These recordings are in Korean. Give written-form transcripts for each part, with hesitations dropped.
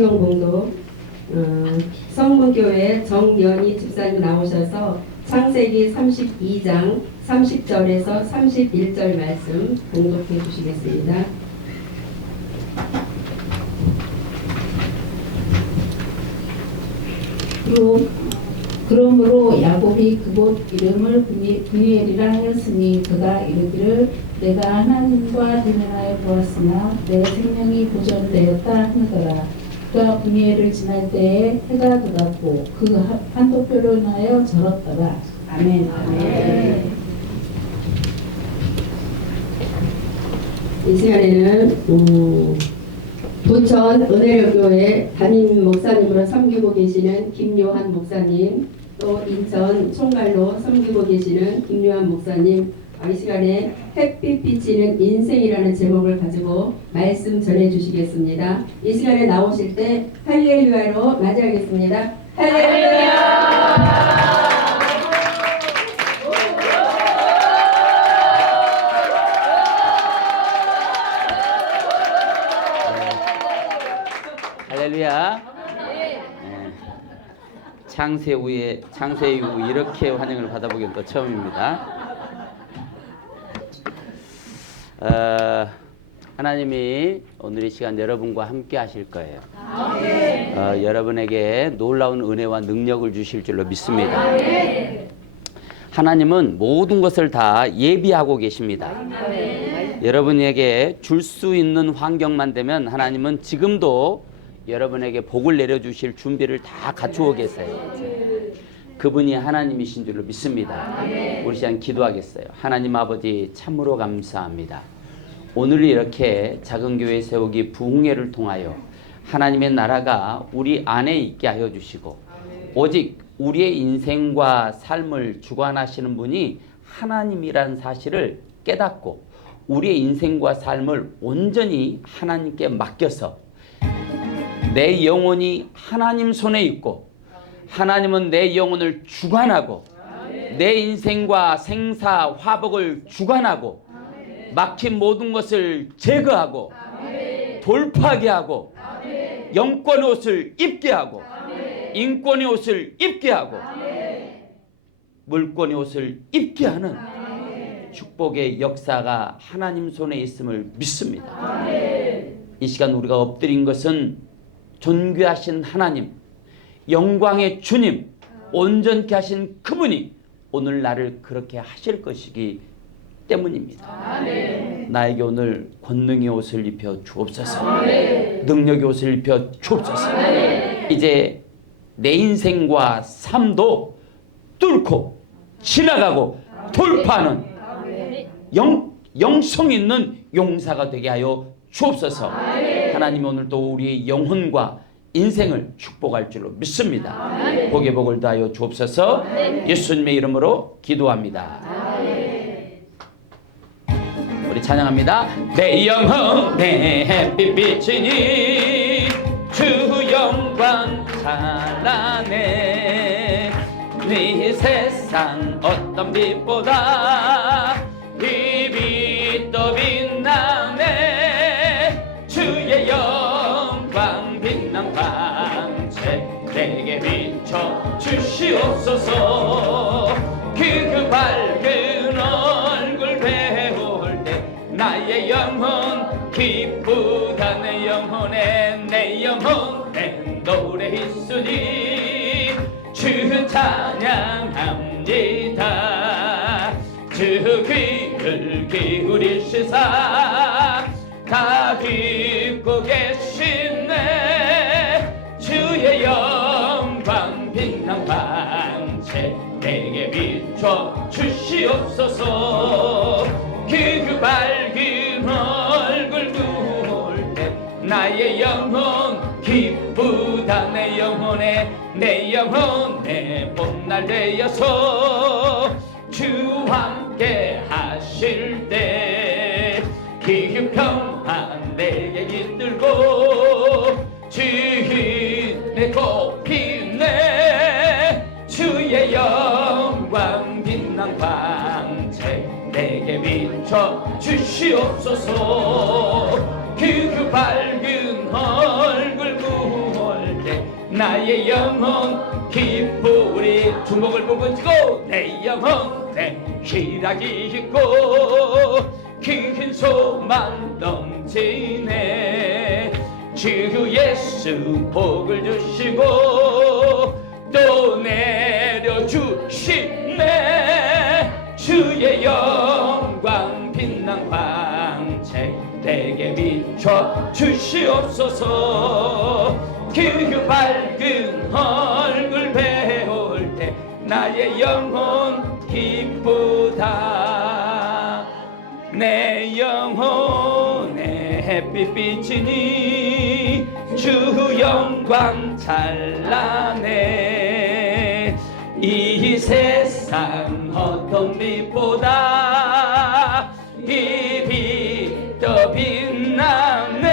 성경 공독 성문교회 정연희 집사님 나오셔서 창세기 32장 30절에서 31절 말씀 공독해 주시겠습니다. 그러므로 야곱이 그곳 이름을 브니엘이라 하였으니 그가 이르기를 내가 하나님과 대면하여 보았으나 내 생명이 보존되었다 하느더라. 그가 브니엘을 지날 때에 해가 돋았고 그 한도표로 인하여 절었더라. 아멘. 아멘. 이 시간에는 부천 은혜로교회 담임 목사님으로 섬기고 계시는 김요한 목사님, 또 인천 총괄로 섬기고 계시는 김요한 목사님, 이 시간에 햇빛 비치는 인생이라는 제목을 가지고 말씀 전해 주시겠습니다. 이 시간에 나오실 때 할렐루야로 맞이하겠습니다. 할렐루야! 할렐루야. 네. 창세 이후 이렇게 환영을 받아보기는 또 처음입니다. 하나님이 오늘 이 시간 여러분과 함께 하실 거예요. 여러분에게 놀라운 은혜와 능력을 주실 줄로 믿습니다. 하나님은 모든 것을 다 예비하고 계십니다. 여러분에게 줄 수 있는 환경만 되면 하나님은 지금도 여러분에게 복을 내려주실 준비를 다 갖추어 계세요. 그분이 하나님이신 줄로 믿습니다. 우리 시간 기도하겠어요. 하나님 아버지 참으로 감사합니다. 오늘 이렇게 작은 교회 세우기 부흥회를 통하여 하나님의 나라가 우리 안에 있게 하여 주시고 오직 우리의 인생과 삶을 주관하시는 분이 하나님이라는 사실을 깨닫고 우리의 인생과 삶을 온전히 하나님께 맡겨서 내 영혼이 하나님 손에 있고 하나님은 내 영혼을 주관하고 내 인생과 생사 화복을 주관하고 막힌 모든 것을 제거하고 돌파하게 하고 영권의 옷을 입게 하고 인권의 옷을 입게 하고 물권의 옷을 입게 하는 축복의 역사가 하나님 손에 있음을 믿습니다. 이 시간 우리가 엎드린 것은 존귀하신 하나님, 영광의 주님, 온전케 하신 그분이 오늘 나를 그렇게 하실 것이기 때문입니다. 나에게 오늘 권능의 옷을 입혀 주옵소서. 능력의 옷을 입혀 주옵소서. 이제 내 인생과 삶도 뚫고 지나가고 돌파하는 영성 있는 용사가 되게 하여 주옵소서. 하나님 오늘 또 우리의 영혼과 인생을 축복할 줄로 믿습니다. 복의 복을 다하여 주옵소서. 예수님의 이름으로 기도합니다. 우리 찬양합니다. 내 영혼 내 햇빛 비치니 주 영광 찬란해. 네 세상 어떤 빛보다 이 빛도 빛나네. 주의 영광 빛난 광채 내게 비춰 주시옵소서. 그 밝은 얼굴 배울 때 나의 영혼 기쁘다. 내 영혼에 내 영혼에 노래 있으니 주 찬양합니다. 주 귀를 기울이시사 다 듣고 계시네. 주의 영광 빛난 광채 내게 비춰 주시옵소서. 그 밝은 얼굴 볼 때 나의 영혼 기쁘다. 내 영혼에 봄날 되어서 주 함께 하실 때 그 평안 내게 깃들고 주인의 꽃피네. 주의 영광 빛난 광채 내게 비춰 주시옵소서. 그 밝은 얼굴 나의 영혼 기쁘. 우리 주먹을 부분지고 내 영혼 내 희락이 있고 큰 소망 넘치네. 주 예수 복을 주시고 또 내려주시네. 주의 영광 빛난 광채 내게 비춰 주시옵소서. 그 밝은 얼굴 배울 때 나의 영혼 기쁘다. 내 영혼의 햇빛 비치니 주 영광 찬란해. 이 세상 어떤 빛보다 이 빛 더 빛나네.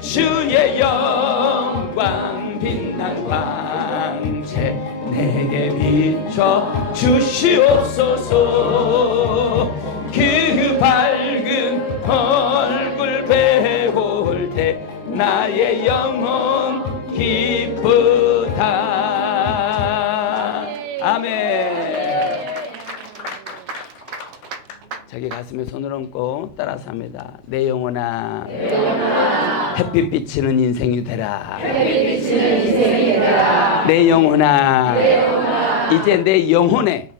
주의 영광 빛난 광채 내게 비춰 주시옵소서. 그 밝은 얼굴 배울 때 나의 영혼 기쁘다. 아멘. 자기 가슴에 손을 얹고 따라서 합니다. 내 영혼아, 햇빛 비치는 인생이 되라. 내 영혼아, 이제 내 영혼에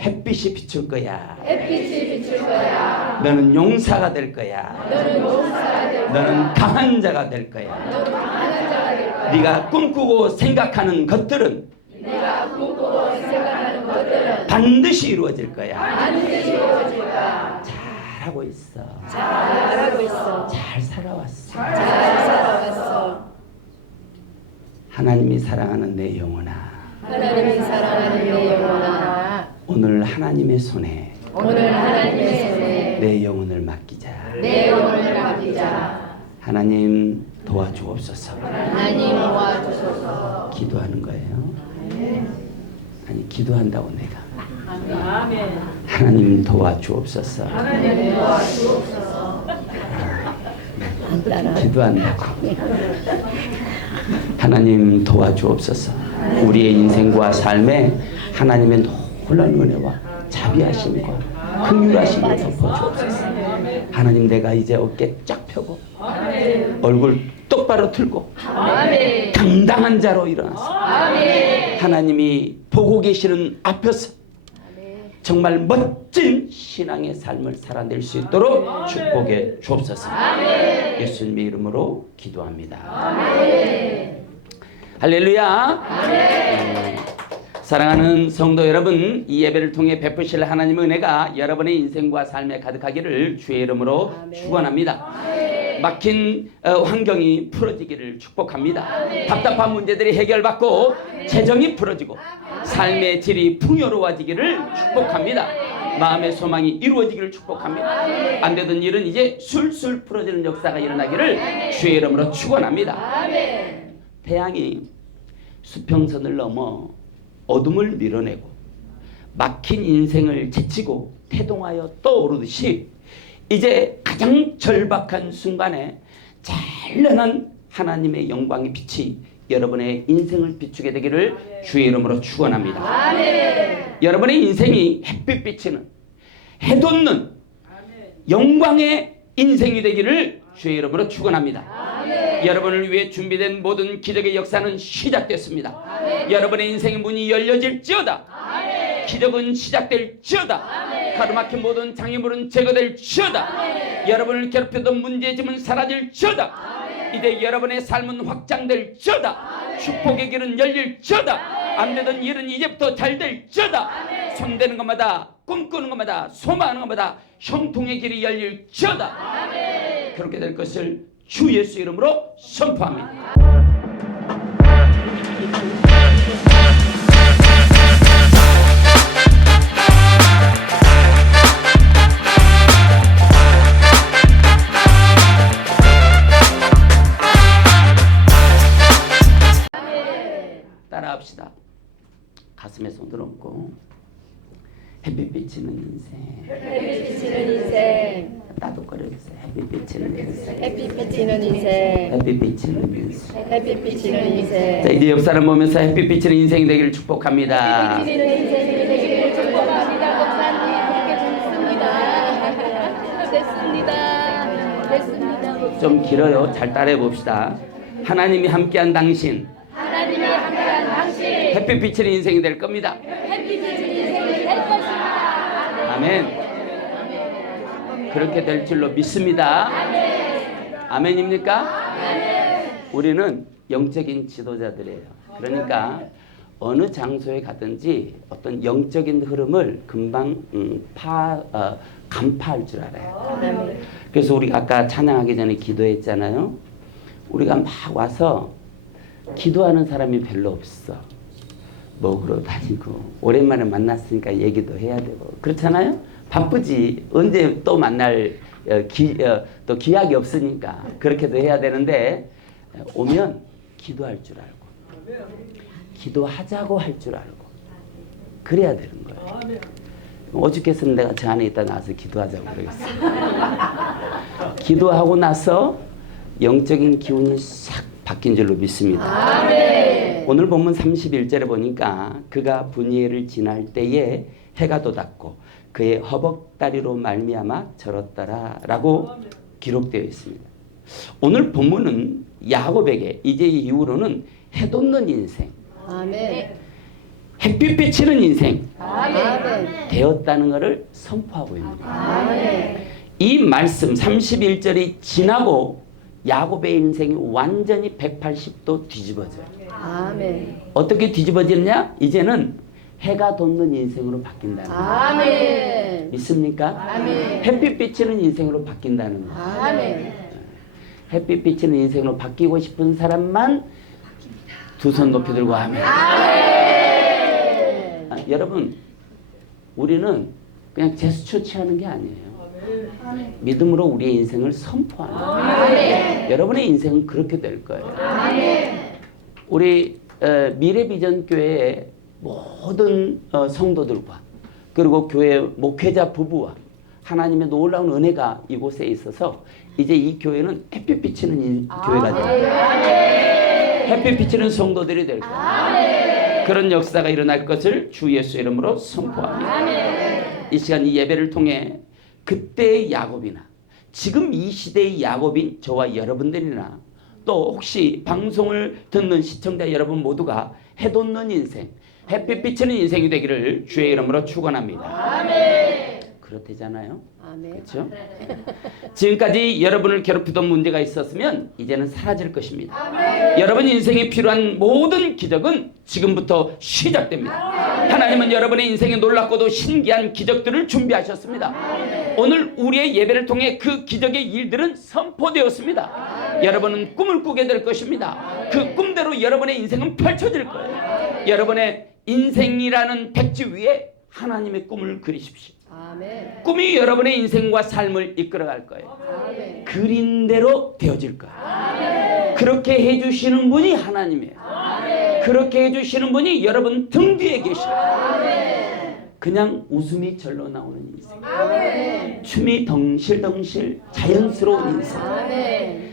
햇빛이 비출 거야. 너는 용사가 될 거야. 너는 강한 자가 될 거야. 네가 꿈꾸고 생각하는 것들은 반드시 이루어질 거야. 잘하고 있어. 잘 살아왔어. 하나님이 사랑하는 내 영혼아, 오늘 하나님의 손에 내 영혼을 맡기자. 하나님 도와주옵소서. 기도하는 거예요. 아니, 기도한다고 내가. 하나님 도와주옵소서. 기도한다고. 하나님 도와주옵소서. 우리의 인생과 삶에 하나님의 놀라운 은혜와 자비하심과 긍휼하심을 덮어주옵소서. 하나님, 내가 이제 어깨 쫙 펴고 얼굴 똑바로 들고 당당한 자로 일어나서 하나님이 보고 계시는 앞에서 정말 멋진 신앙의 삶을 살아낼 수 있도록 축복해 주옵소서. 예수님의 이름으로 기도합니다. 할렐루야. 사랑하는 성도 여러분, 이 예배를 통해 베푸실 하나님의 은혜가 여러분의 인생과 삶에 가득하기를 주의 이름으로 축원합니다. 막힌 환경이 풀어지기를 축복합니다. 답답한 문제들이 해결받고 재정이 풀어지고 삶의 질이 풍요로워지기를 축복합니다. 마음의 소망이 이루어지기를 축복합니다. 안 되던 일은 이제 술술 풀어지는 역사가 일어나기를 주의 이름으로 축원합니다. 태양이 수평선을 넘어 어둠을 밀어내고 막힌 인생을 제치고 태동하여 떠오르듯이 이제 가장 절박한 순간에 찬란한 하나님의 영광의 빛이 여러분의 인생을 비추게 되기를 주의 이름으로 축원합니다. 여러분의 인생이 햇빛 비치는 해돋는 영광의 인생이 되기를 주의 이름으로 축원합니다. 여러분을 위해 준비된 모든 기적의 역사는 시작됐습니다. 여러분의 인생의 문이 열려질지어다. 기적은 시작될지어다. 가로막힌 모든 장애물은 제거될지어다. 여러분을 괴롭히던 문제짐은 사라질지어다. 이제 여러분의 삶은 확장될지어다. 축복의 길은 열릴지어다. 안 되던 일은 이제부터 잘 될지어다. 손대는 것마다, 꿈꾸는 것마다, 소망하는 것마다 형통의 길이 열릴지어다. 그렇게 될 것을 주 예수 이름으로 선포합니다. 따라합시다. 가슴에 손을 얹고 햇빛 비치는 인생. 햇빛 비치는 인생. 나도 꺼려겠어요. 햇빛 비치는 인생. 햇빛 비치는 인생. 햇빛 비치는 인생. 햇빛 비치는 인생. 자, 이제 옆 사람 보면서 햇빛 비치는 인생이 되기를 축복합니다. 햇빛 비치는 인생이 되기를 축복합니다. 목사님 그렇게 됐습니다. 됐습니다. 좀 길어요. 잘 따라해 봅시다. 하나님이 함께한 당신, 하나님이 함께한 당신 햇빛 비치는 인생이 될 겁니다. 햇빛 비치는 인생이 될 것입니다. 아멘. 그렇게 될 줄로 믿습니다. 아멘입니까? 우리는 영적인 지도자들이에요. 그러니까 어느 장소에 가든지 어떤 영적인 흐름을 금방 간파할 줄 알아요. 그래서 우리 아까 찬양하기 전에 기도했잖아요. 우리가 막 와서 기도하는 사람이 별로 없어. 먹으러 다니고 오랜만에 만났으니까 얘기도 해야 되고 그렇잖아요. 바쁘지. 언제 또 만날 또 기약이 없으니까 그렇게도 해야 되는데 오면 기도할 줄 알고 기도하자고 할 줄 알고 그래야 되는 거예요. 오죽했으면 내가 저 안에 있다 나와서 기도하자고 그러겠어요. 기도하고 나서 영적인 기운이 싹 바뀐 줄로 믿습니다. 아멘. 오늘 본문 31절에 보니까 그가 분이엘을 지날 때에 해가 돋았고 그의 허벅다리로 말미암아 절었더라라고 기록되어 있습니다. 오늘 본문은 야곱에게 이제 이후로는 해 돋는 인생, 아멘. 햇빛 비치는 인생 아멘. 되었다는 것을 선포하고 있습니다. 아멘. 이 말씀 31절이 지나고 야곱의 인생이 완전히 180도 뒤집어져요. 아멘. 어떻게 뒤집어지느냐? 이제는 해가 돋는 인생으로 바뀐다는 거예요. 아멘. 믿습니까? 아멘. 햇빛 비치는 인생으로 바뀐다는 거예요. 아멘. 햇빛 비치는 인생으로 바뀌고 싶은 사람만 두 손 높이 들고 아멘. 여러분, 우리는 그냥 제스처 취하는 게 아니에요. 믿음으로 우리의 인생을 선포하는 거예요. 여러분의 인생은 그렇게 될 거예요. 우리 미래비전교회의 모든 성도들과 그리고 교회 목회자 부부와 하나님의 놀라운 은혜가 이곳에 있어서 이제 이 교회는 햇빛 비치는 교회가 돼요. 햇빛 비치는 성도들이 될 거예요. 그런 역사가 일어날 것을 주 예수 이름으로 선포합니다. 이 시간 이 예배를 통해 그때의 야곱이나 지금 이 시대의 야곱인 저와 여러분들이나 또 혹시 방송을 듣는 시청자 여러분 모두가 해돋는 인생, 햇빛 비치는 인생이 되기를 주의 이름으로 축원합니다. 그렇대잖아요. 그렇죠? 지금까지 여러분을 괴롭히던 문제가 있었으면 이제는 사라질 것입니다. 여러분 인생에 필요한 모든 기적은 지금부터 시작됩니다. 하나님은 여러분의 인생에 놀랍고도 신기한 기적들을 준비하셨습니다. 오늘 우리의 예배를 통해 그 기적의 일들은 선포되었습니다. 여러분은 꿈을 꾸게 될 것입니다. 그 꿈대로 여러분의 인생은 펼쳐질 거예요. 여러분의 인생이라는 백지 위에 하나님의 꿈을 그리십시오. 아멘. 꿈이 여러분의 인생과 삶을 이끌어갈 거예요. 아멘. 그린 대로 되어질 거예요. 아멘. 그렇게 해주시는 분이 하나님이에요. 아멘. 그렇게 해주시는 분이 여러분 등 뒤에 계셔요. 아멘. 그냥 웃음이 절로 나오는 인생, 아멘. 춤이 덩실덩실 자연스러운 인생, 아멘.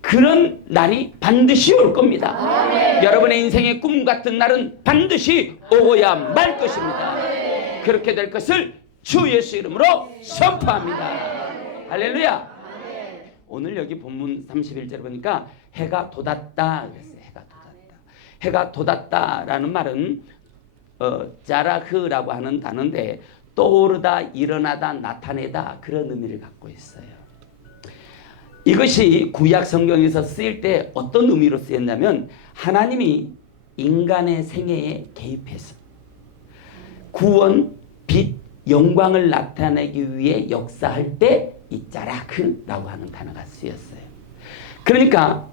그런 날이 반드시 올 겁니다. 아멘. 여러분의 인생의 꿈 같은 날은 반드시 오고야 말 것입니다. 그렇게 될 것을 주 예수 이름으로 선포합니다. 할렐루야. 오늘 여기 본문 31절 보니까 해가 돋았다 그랬어요. 해가 돋았다. 해가 돋았다라는 말은 자라흐라고 하는 단어인데 떠오르다, 일어나다, 나타내다 그런 의미를 갖고 있어요. 이것이 구약 성경에서 쓰일 때 어떤 의미로 쓰였냐면 하나님이 인간의 생애에 개입해서 구원, 빛, 영광을 나타내기 위해 역사할 때 이 자라크라고 하는 단어가 쓰였어요. 그러니까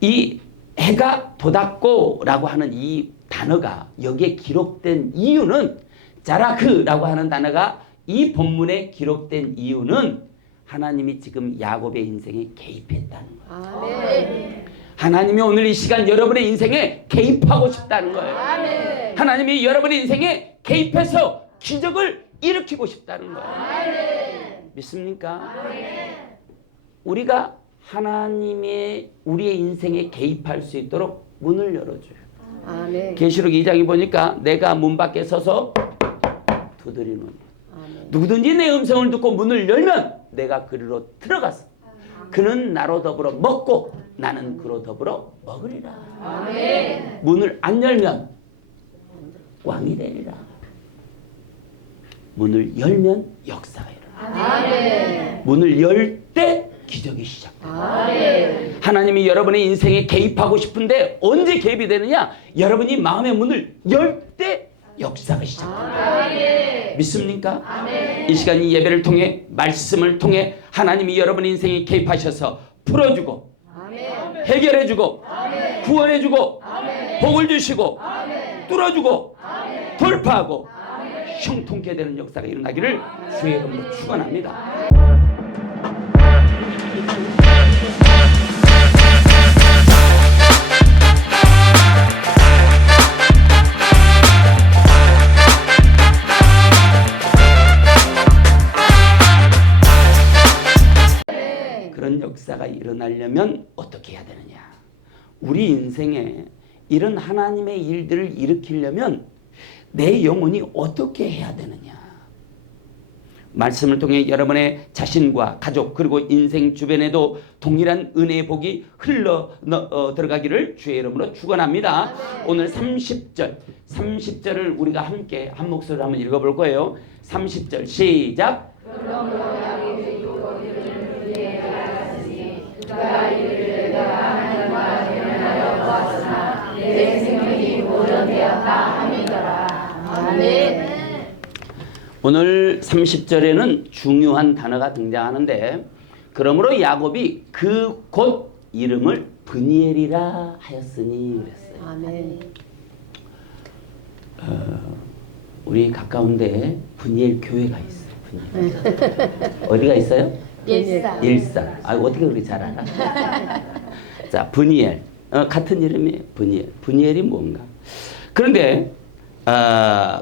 이 해가 돋았고 라고 하는 이 단어가 여기에 기록된 이유는 자라크라고 하는 단어가 이 본문에 기록된 이유는 하나님이 지금 야곱의 인생에 개입했다는 거예요. 아멘. 하나님이 오늘 이 시간 여러분의 인생에 개입하고 싶다는 거예요. 아멘. 하나님이 여러분의 인생에 개입해서 기적을 일으키고 싶다는 거예요. 믿습니까? 우리가 하나님의 우리의 인생에 개입할 수 있도록 문을 열어줘요. 아멘. 계시록 2장에 보니까 내가 문 밖에 서서 두드리는 아멘. 누구든지 내 음성을 듣고 문을 열면 내가 그리로 들어가서 그는 나로 더불어 먹고 나는 그로 더불어 먹으리라. 아멘. 문을 안 열면 왕이 되리라. 문을 열면 역사가 일어나. 아멘. 문을 열 때 기적이 시작된다. 아멘. 하나님이 여러분의 인생에 개입하고 싶은데 언제 개입이 되느냐? 여러분이 마음의 문을 열 때 역사가 시작된다. 아멘. 믿습니까? 아멘. 이 시간 이 예배를 통해 말씀을 통해 하나님이 여러분의 인생에 개입하셔서 풀어주고 아멘. 해결해주고 아멘. 구원해주고 아멘. 복을 주시고 아멘. 뚫어주고 아멘. 돌파하고 아멘. 형통케 되는 역사가 일어나기를 주의 이름으로 축원합니다. 그런 역사가 일어나려면 어떻게 해야 되느냐? 우리 인생에 이런 하나님의 일들을 일으키려면 내 영혼이 어떻게 해야 되느냐? 말씀을 통해 여러분의 자신과 가족 그리고 인생 주변에도 동일한 은혜의 복이 흘러 들어가기를 주의 이름으로 축원합니다. 오늘 30절을 우리가 함께 한 목소리로 한번 읽어볼 거예요. 30절 시작. 아멘. 오늘 30절에는 중요한 단어가 등장하는데 그러므로 야곱이 그 곳 이름을 브니엘이라 하였으니 그랬어요. 아멘. 우리 가까운데 브니엘 교회가 있어요. 브니엘. 어디가 있어요? 일상. 일산. 아 어떻게 그렇게 잘 알아? 자 브니엘 같은 이름이에요. 브니엘. 브니엘이 뭔가? 그런데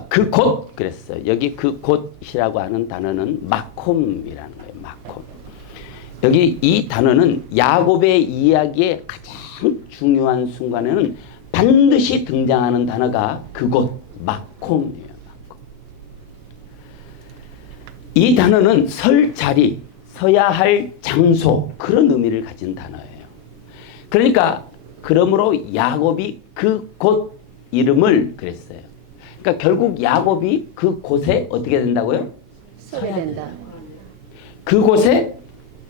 그 곳 그랬어요. 여기 그 곳이라고 하는 단어는 마콤이라는 거예요. 마콤. 여기 이 단어는 야곱의 이야기의 가장 중요한 순간에는 반드시 등장하는 단어가 그곳 마콤이에요. 마콤. 이 단어는 설 자리, 서야 할 장소 그런 의미를 가진 단어예요. 그러니까 그러므로 야곱이 그 곳 이름을 그랬어요. 그러니까 결국 야곱이 그 곳에 어떻게 된다고요? 서야 된다. 그곳에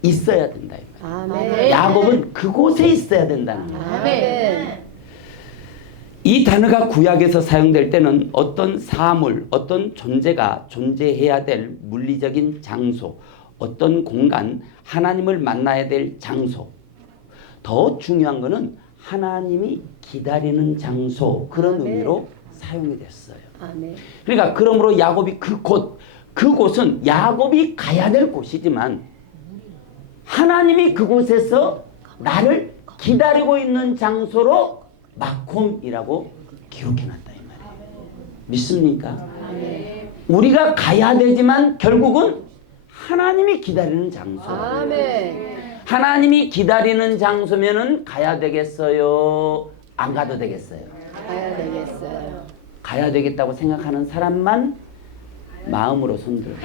있어야 된다. 아멘. 야곱은 그곳에 있어야 된다는 거예요. 아멘. 이 단어가 구약에서 사용될 때는 어떤 사물, 어떤 존재가 존재해야 될 물리적인 장소, 어떤 공간, 하나님을 만나야 될 장소. 더 중요한 것은 하나님이 기다리는 장소 그런 아멘. 의미로 사용이 됐어요. 아멘. 그러니까 그러므로 야곱이 그곳은 야곱이 가야 될 곳이지만 하나님이 그곳에서 나를 기다리고 있는 장소로 마콤이라고 기록해놨다 이 말이에요. 믿습니까? 우리가 가야 되지만 결국은 하나님이 기다리는 장소. 아멘. 하나님이 기다리는 장소면은 가야 되겠어요? 안 가도 되겠어요? 가야 되겠어요. 가야 되겠다고 생각하는 사람만 마음으로 손들어요.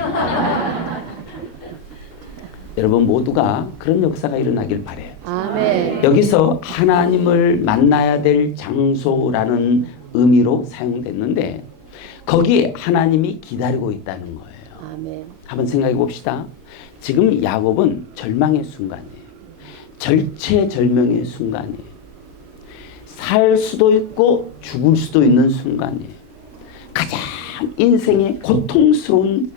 여러분 모두가 그런 역사가 일어나길 바래요. 아멘. 여기서 하나님을 만나야 될 장소라는 의미로 사용됐는데 거기에 하나님이 기다리고 있다는 거예요. 아멘. 한번 생각해 봅시다. 지금 야곱은 절망의 순간이에요. 절체절명의 순간이에요. 살 수도 있고 죽을 수도 있는 순간이에요. 가장 인생의 고통스러운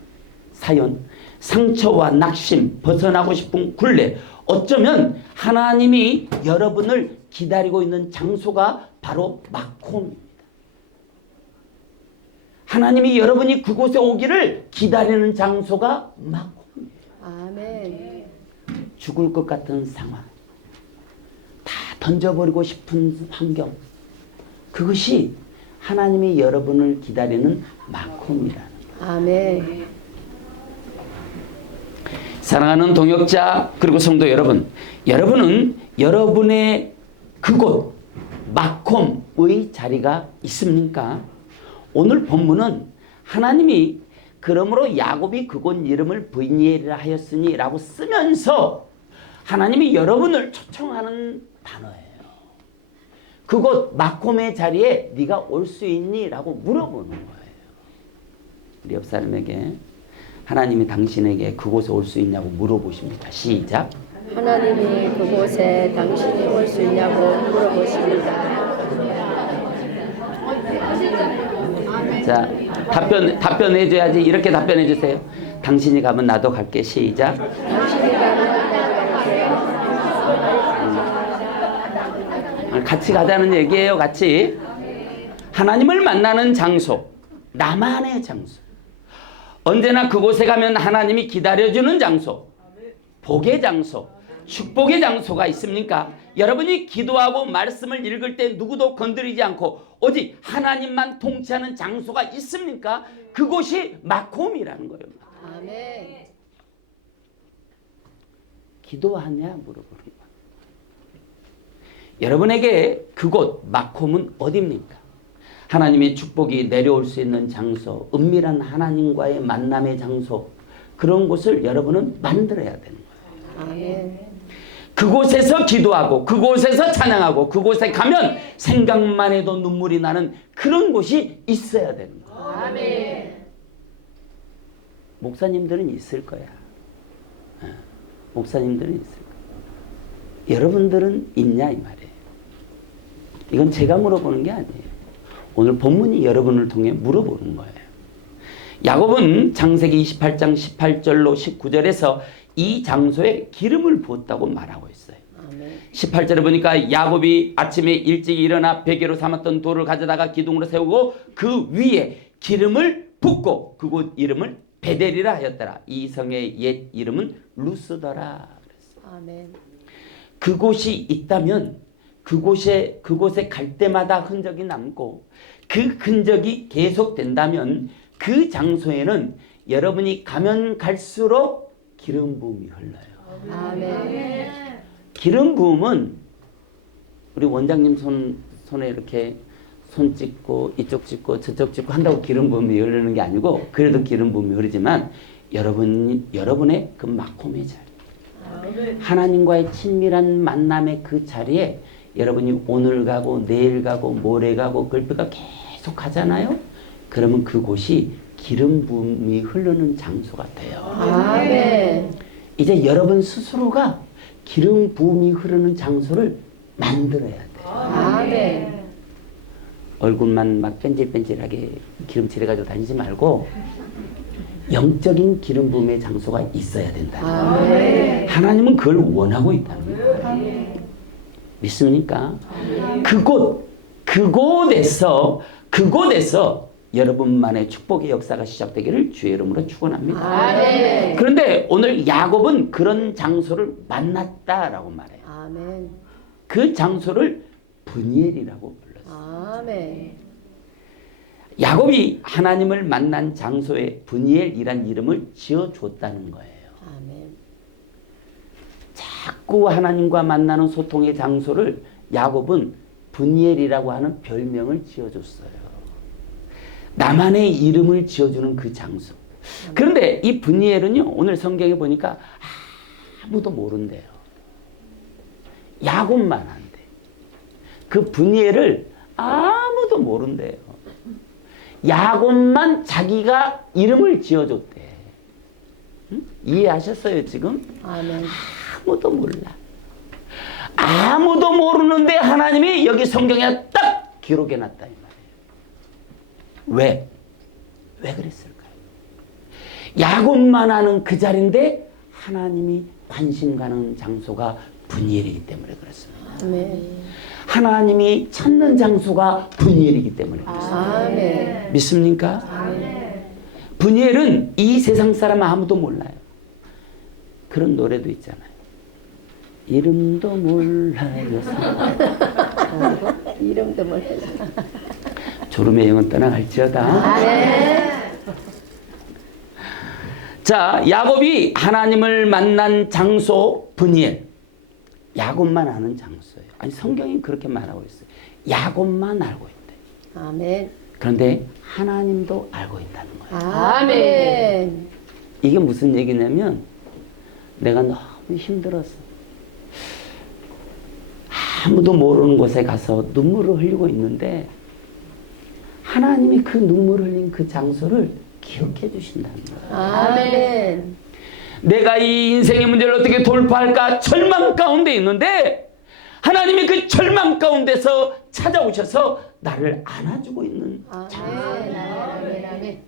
사연, 상처와 낙심, 벗어나고 싶은 굴레, 어쩌면 하나님이 여러분을 기다리고 있는 장소가 바로 마콤입니다. 하나님이 여러분이 그곳에 오기를 기다리는 장소가 마콤이에요. 아멘. 죽을 것 같은 상황, 다 던져버리고 싶은 환경, 그것이 하나님이 여러분을 기다리는 마콤이라는 거예요. 아멘. 사랑하는 동역자 그리고 성도 여러분, 여러분은 여러분의 그곳 마콤의 자리가 있습니까? 오늘 본문은 하나님이 그러므로 야곱이 그곳 이름을 브니엘이라 하였으니 라고 쓰면서 하나님이 여러분을 초청하는 단어예요. 그곳 마콤의 자리에 네가 올 수 있니? 라고 물어보는 거예요. 우리 옆 사람에게 하나님이 당신에게 그곳에 올 수 있냐고 물어보십니다. 시작. 하나님이 그곳에 당신이 올 수 있냐고 물어보십니다. 자, 답변해 줘야지. 이렇게 답변해 주세요. 당신이 가면 나도 갈게. 시작. 당신이 가면 나도 갈게요. 같이 가자는 얘기예요. 같이. 하나님을 만나는 장소, 나만의 장소. 언제나 그곳에 가면 하나님이 기다려주는 장소, 복의 장소, 축복의 장소가 있습니까? 여러분이 기도하고 말씀을 읽을 때 누구도 건드리지 않고 오직 하나님만 통치하는 장소가 있습니까? 그곳이 마콤이라는 거예요. 아멘. 기도하냐 물어보는 거예요. 여러분에게 그곳 마콤은 어디입니까? 하나님의 축복이 내려올 수 있는 장소, 은밀한 하나님과의 만남의 장소, 그런 곳을 여러분은 만들어야 되는 거예요. 아멘. 그곳에서 기도하고 그곳에서 찬양하고 그곳에 가면 생각만 해도 눈물이 나는 그런 곳이 있어야 되는 거예요. 아멘. 목사님들은 있을 거야. 목사님들은 있을 거야. 여러분들은 있냐 이 말이에요. 이건 제가 물어보는 게 아니에요. 오늘 본문이 여러분을 통해 물어보는 거예요. 야곱은 창세기 28장 18절로 19절에서 이 장소에 기름을 부었다고 말하고 있어요. 아멘. 18절에 보니까 야곱이 아침에 일찍 일어나 베개로 삼았던 돌을 가져다가 기둥으로 세우고 그 위에 기름을 붓고 그곳 이름을 베델이라 하였더라. 이 성의 옛 이름은 루스더라. 아멘. 그곳이 있다면 그곳에 갈 때마다 흔적이 남고 그 흔적이 계속된다면 그 장소에는 여러분이 가면 갈수록 기름 부음이 흘러요. 아멘. 기름 부음은 우리 원장님 손에 이렇게 손 찍고 이쪽 찍고 저쪽 찍고 한다고 기름 부음이 흐르는 게 아니고 그래도 기름 부음이 흐르지만 여러분의 그 마콤의 자리, 하나님과의 친밀한 만남의 그 자리에 여러분이 오늘 가고 내일 가고 모레 가고 글비가 계속 가잖아요. 그러면 그곳이 기름 부음이 흐르는 장소가 돼요. 아멘. 이제 여러분 스스로가 기름 부음이 흐르는 장소를 만들어야 돼요. 아멘. 얼굴만 막 뺀질뺀질하게 기름칠해가지고 다니지 말고 영적인 기름 부음의 장소가 있어야 된다. 아멘. 하나님은 그걸 원하고 있다는 거예요. 믿습니까? 그곳에서 여러분만의 축복의 역사가 시작되기를 주의 이름으로 축원합니다. 아멘. 그런데 오늘 야곱은 그런 장소를 만났다라고 말해요. 아멘. 그 장소를 브니엘이라고 불렀어요. 아멘. 야곱이 하나님을 만난 장소에 브니엘이란 이름을 지어줬다는 거예요. 아멘. 자꾸 하나님과 만나는 소통의 장소를 야곱은 브니엘이라고 하는 별명을 지어줬어요. 나만의 이름을 지어주는 그 장소. 그런데 이 브니엘은요, 오늘 성경에 보니까 아무도 모른대요. 야곱만 한대. 그 브니엘을 아무도 모른대요. 야곱만 자기가 이름을 지어줬대. 응? 이해하셨어요 지금? 아멘. 아무도 몰라. 아무도 모르는데 하나님이 여기 성경에 딱 기록해놨다 이 말이에요. 왜 그랬을까요? 야곱만 하는 그 자리인데 하나님이 관심 가는 장소가 브니엘이기 때문에 그렇습니다. 아멘. 하나님이 찾는 장소가 브니엘이기 때문에 그렇습니다. 아멘. 믿습니까? 아멘. 브니엘은 이 세상 사람 아무도 몰라요. 그런 노래도 있잖아요. 이름도 몰라요. 이름도 몰라요. 졸음의 영은 떠나갈지어다. 아멘. 자, 야곱이 하나님을 만난 장소 브니엘. 야곱만 아는 장소예요. 아니, 성경이 그렇게 말하고 있어요. 야곱만 알고 있대. 아멘. 그런데 하나님도 알고 있다는 거예요. 아멘. 이게 무슨 얘기냐면 내가 너무 힘들었어. 아무도 모르는 곳에 가서 눈물을 흘리고 있는데 하나님이 그 눈물을 흘린 그 장소를 기억해 주신다는 거예요. 아멘. 내가 이 인생의 문제를 어떻게 돌파할까 절망 가운데 있는데 하나님이 그 절망 가운데서 찾아오셔서 나를 안아주고 있는 장소. 아멘. 아멘.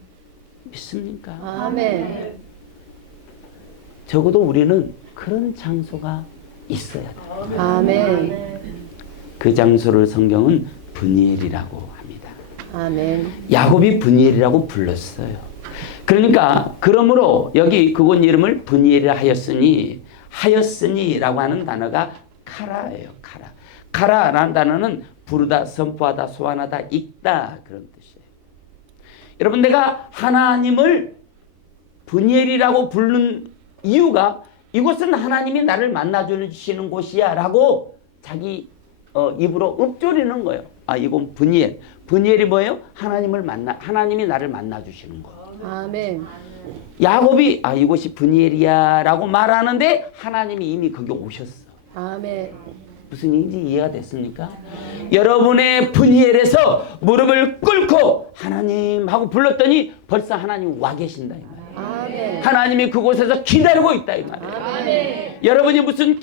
믿습니까? 아멘. 적어도 우리는 그런 장소가 있어야 돼요. 아멘. 그 장소를 성경은 브니엘이라고 합니다. 아멘. 야곱이 브니엘이라고 불렀어요. 그러니까 그러므로 여기 그곳 이름을 브니엘이라 하였으니라고 하는 단어가 카라예요. 카라라는 단어는 부르다, 선포하다, 소환하다, 읽다 그런 뜻이에요. 여러분, 내가 하나님을 브니엘이라고 부르는 이유가 이곳은 하나님이 나를 만나주시는 곳이야 라고 자기 입으로 읊조리는 거예요. 아, 이건 브니엘. 브니엘이 뭐예요? 하나님이 나를 만나주시는 곳. 아멘. 야곱이 아, 이곳이 브니엘이야 라고 말하는데 하나님이 이미 거기 오셨어. 아멘. 무슨 얘기인지 이해가 됐습니까? 여러분의 브니엘에서 무릎을 꿇고 하나님 하고 불렀더니 벌써 하나님 와 계신다 이 말이에요. 아멘. 하나님이 그곳에서 기다리고 있다 이 말이에요. 아멘. 여러분이 무슨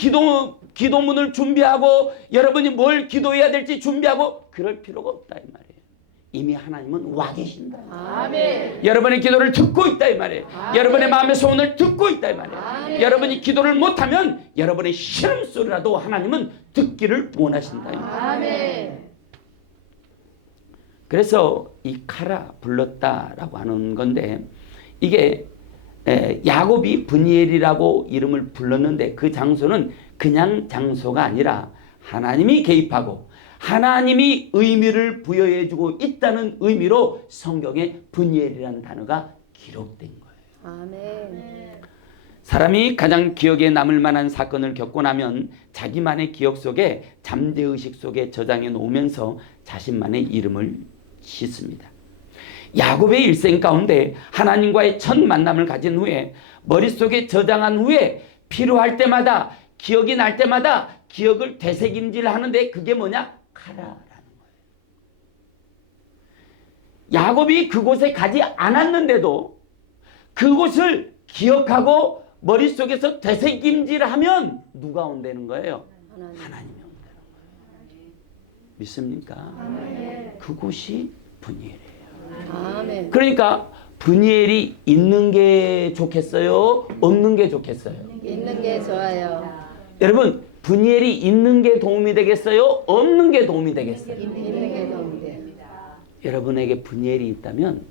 기도문을 준비하고 여러분이 뭘 기도해야 될지 준비하고 그럴 필요가 없다 이 말이에요. 이미 하나님은 와 계신다. 아멘. 여러분의 기도를 듣고 있다 이 말이에요. 아멘. 여러분의 마음의 소원을 듣고 있다 이 말이에요. 아멘. 여러분이 기도를 못하면 여러분의 신음소리라도 하나님은 듣기를 원하신다 이 말이에요. 아멘. 그래서 이 카라 불렀다라고 하는 건데 이게 야곱이 브니엘이라고 이름을 불렀는데 그 장소는 그냥 장소가 아니라 하나님이 개입하고 하나님이 의미를 부여해주고 있다는 의미로 성경에 브니엘이라는 단어가 기록된 거예요. 아멘. 사람이 가장 기억에 남을 만한 사건을 겪고 나면 자기만의 기억 속에 잠재의식 속에 저장해 놓으면서 자신만의 이름을 짓습니다. 야곱의 일생 가운데 하나님과의 첫 만남을 가진 후에 머릿속에 저장한 후에 필요할 때마다 기억이 날 때마다 기억을 되새김질하는데 그게 뭐냐? 카라라는 거예요. 야곱이 그곳에 가지 않았는데도 그곳을 기억하고 머릿속에서 되새김질하면 누가 온다는 거예요? 하나님이 온다는 거예요. 믿습니까? 그곳이 브니엘이에요. 아멘. 그러니까 브니엘이 있는 게 좋겠어요? 없는 게 좋겠어요? 있는 게 좋아요. 여러분, 브니엘이 있는 게 도움이 되겠어요? 없는 게 도움이 되겠어요? 있는 게 도움이 돼요. 여러분에게 브니엘이 있다면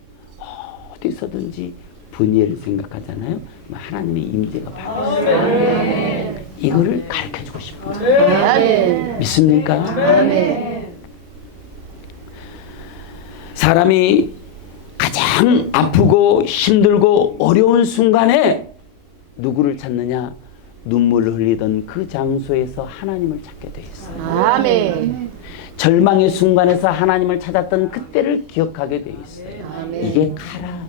어디서든지 브니엘을 생각하잖아요. 하나님의 임재가 바로 있어요. 이거를 가르쳐주고 싶습니다. 아멘. 믿습니까? 아멘. 사람이 가장 아프고 힘들고 어려운 순간에 누구를 찾느냐? 눈물을 흘리던 그 장소에서 하나님을 찾게 돼 있어요. 아멘. 절망의 순간에서 하나님을 찾았던 그때를 기억하게 돼 있어요. 아멘. 이게 카라예요.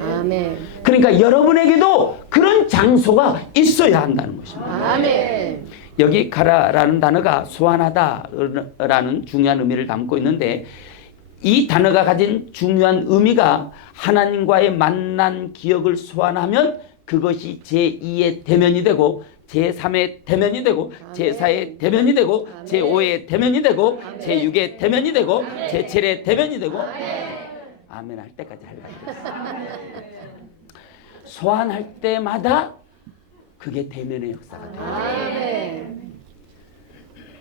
아멘. 그러니까 여러분에게도 그런 장소가 있어야 한다는 것입니다. 아멘. 여기 카라라는 단어가 소환하다라는 중요한 의미를 담고 있는데 이 단어가 가진 중요한 의미가 하나님과의 만난 기억을 소환하면 그것이 제2의 대면이 되고 제3의 대면이 되고 제4의 대면이 되고 제5의 대면이 되고 제6의 대면이 되고 제7의 대면이 되고 아멘 할 때까지 하려고 했어요. 소환할 때마다 그게 대면의 역사가 돼요. 아멘.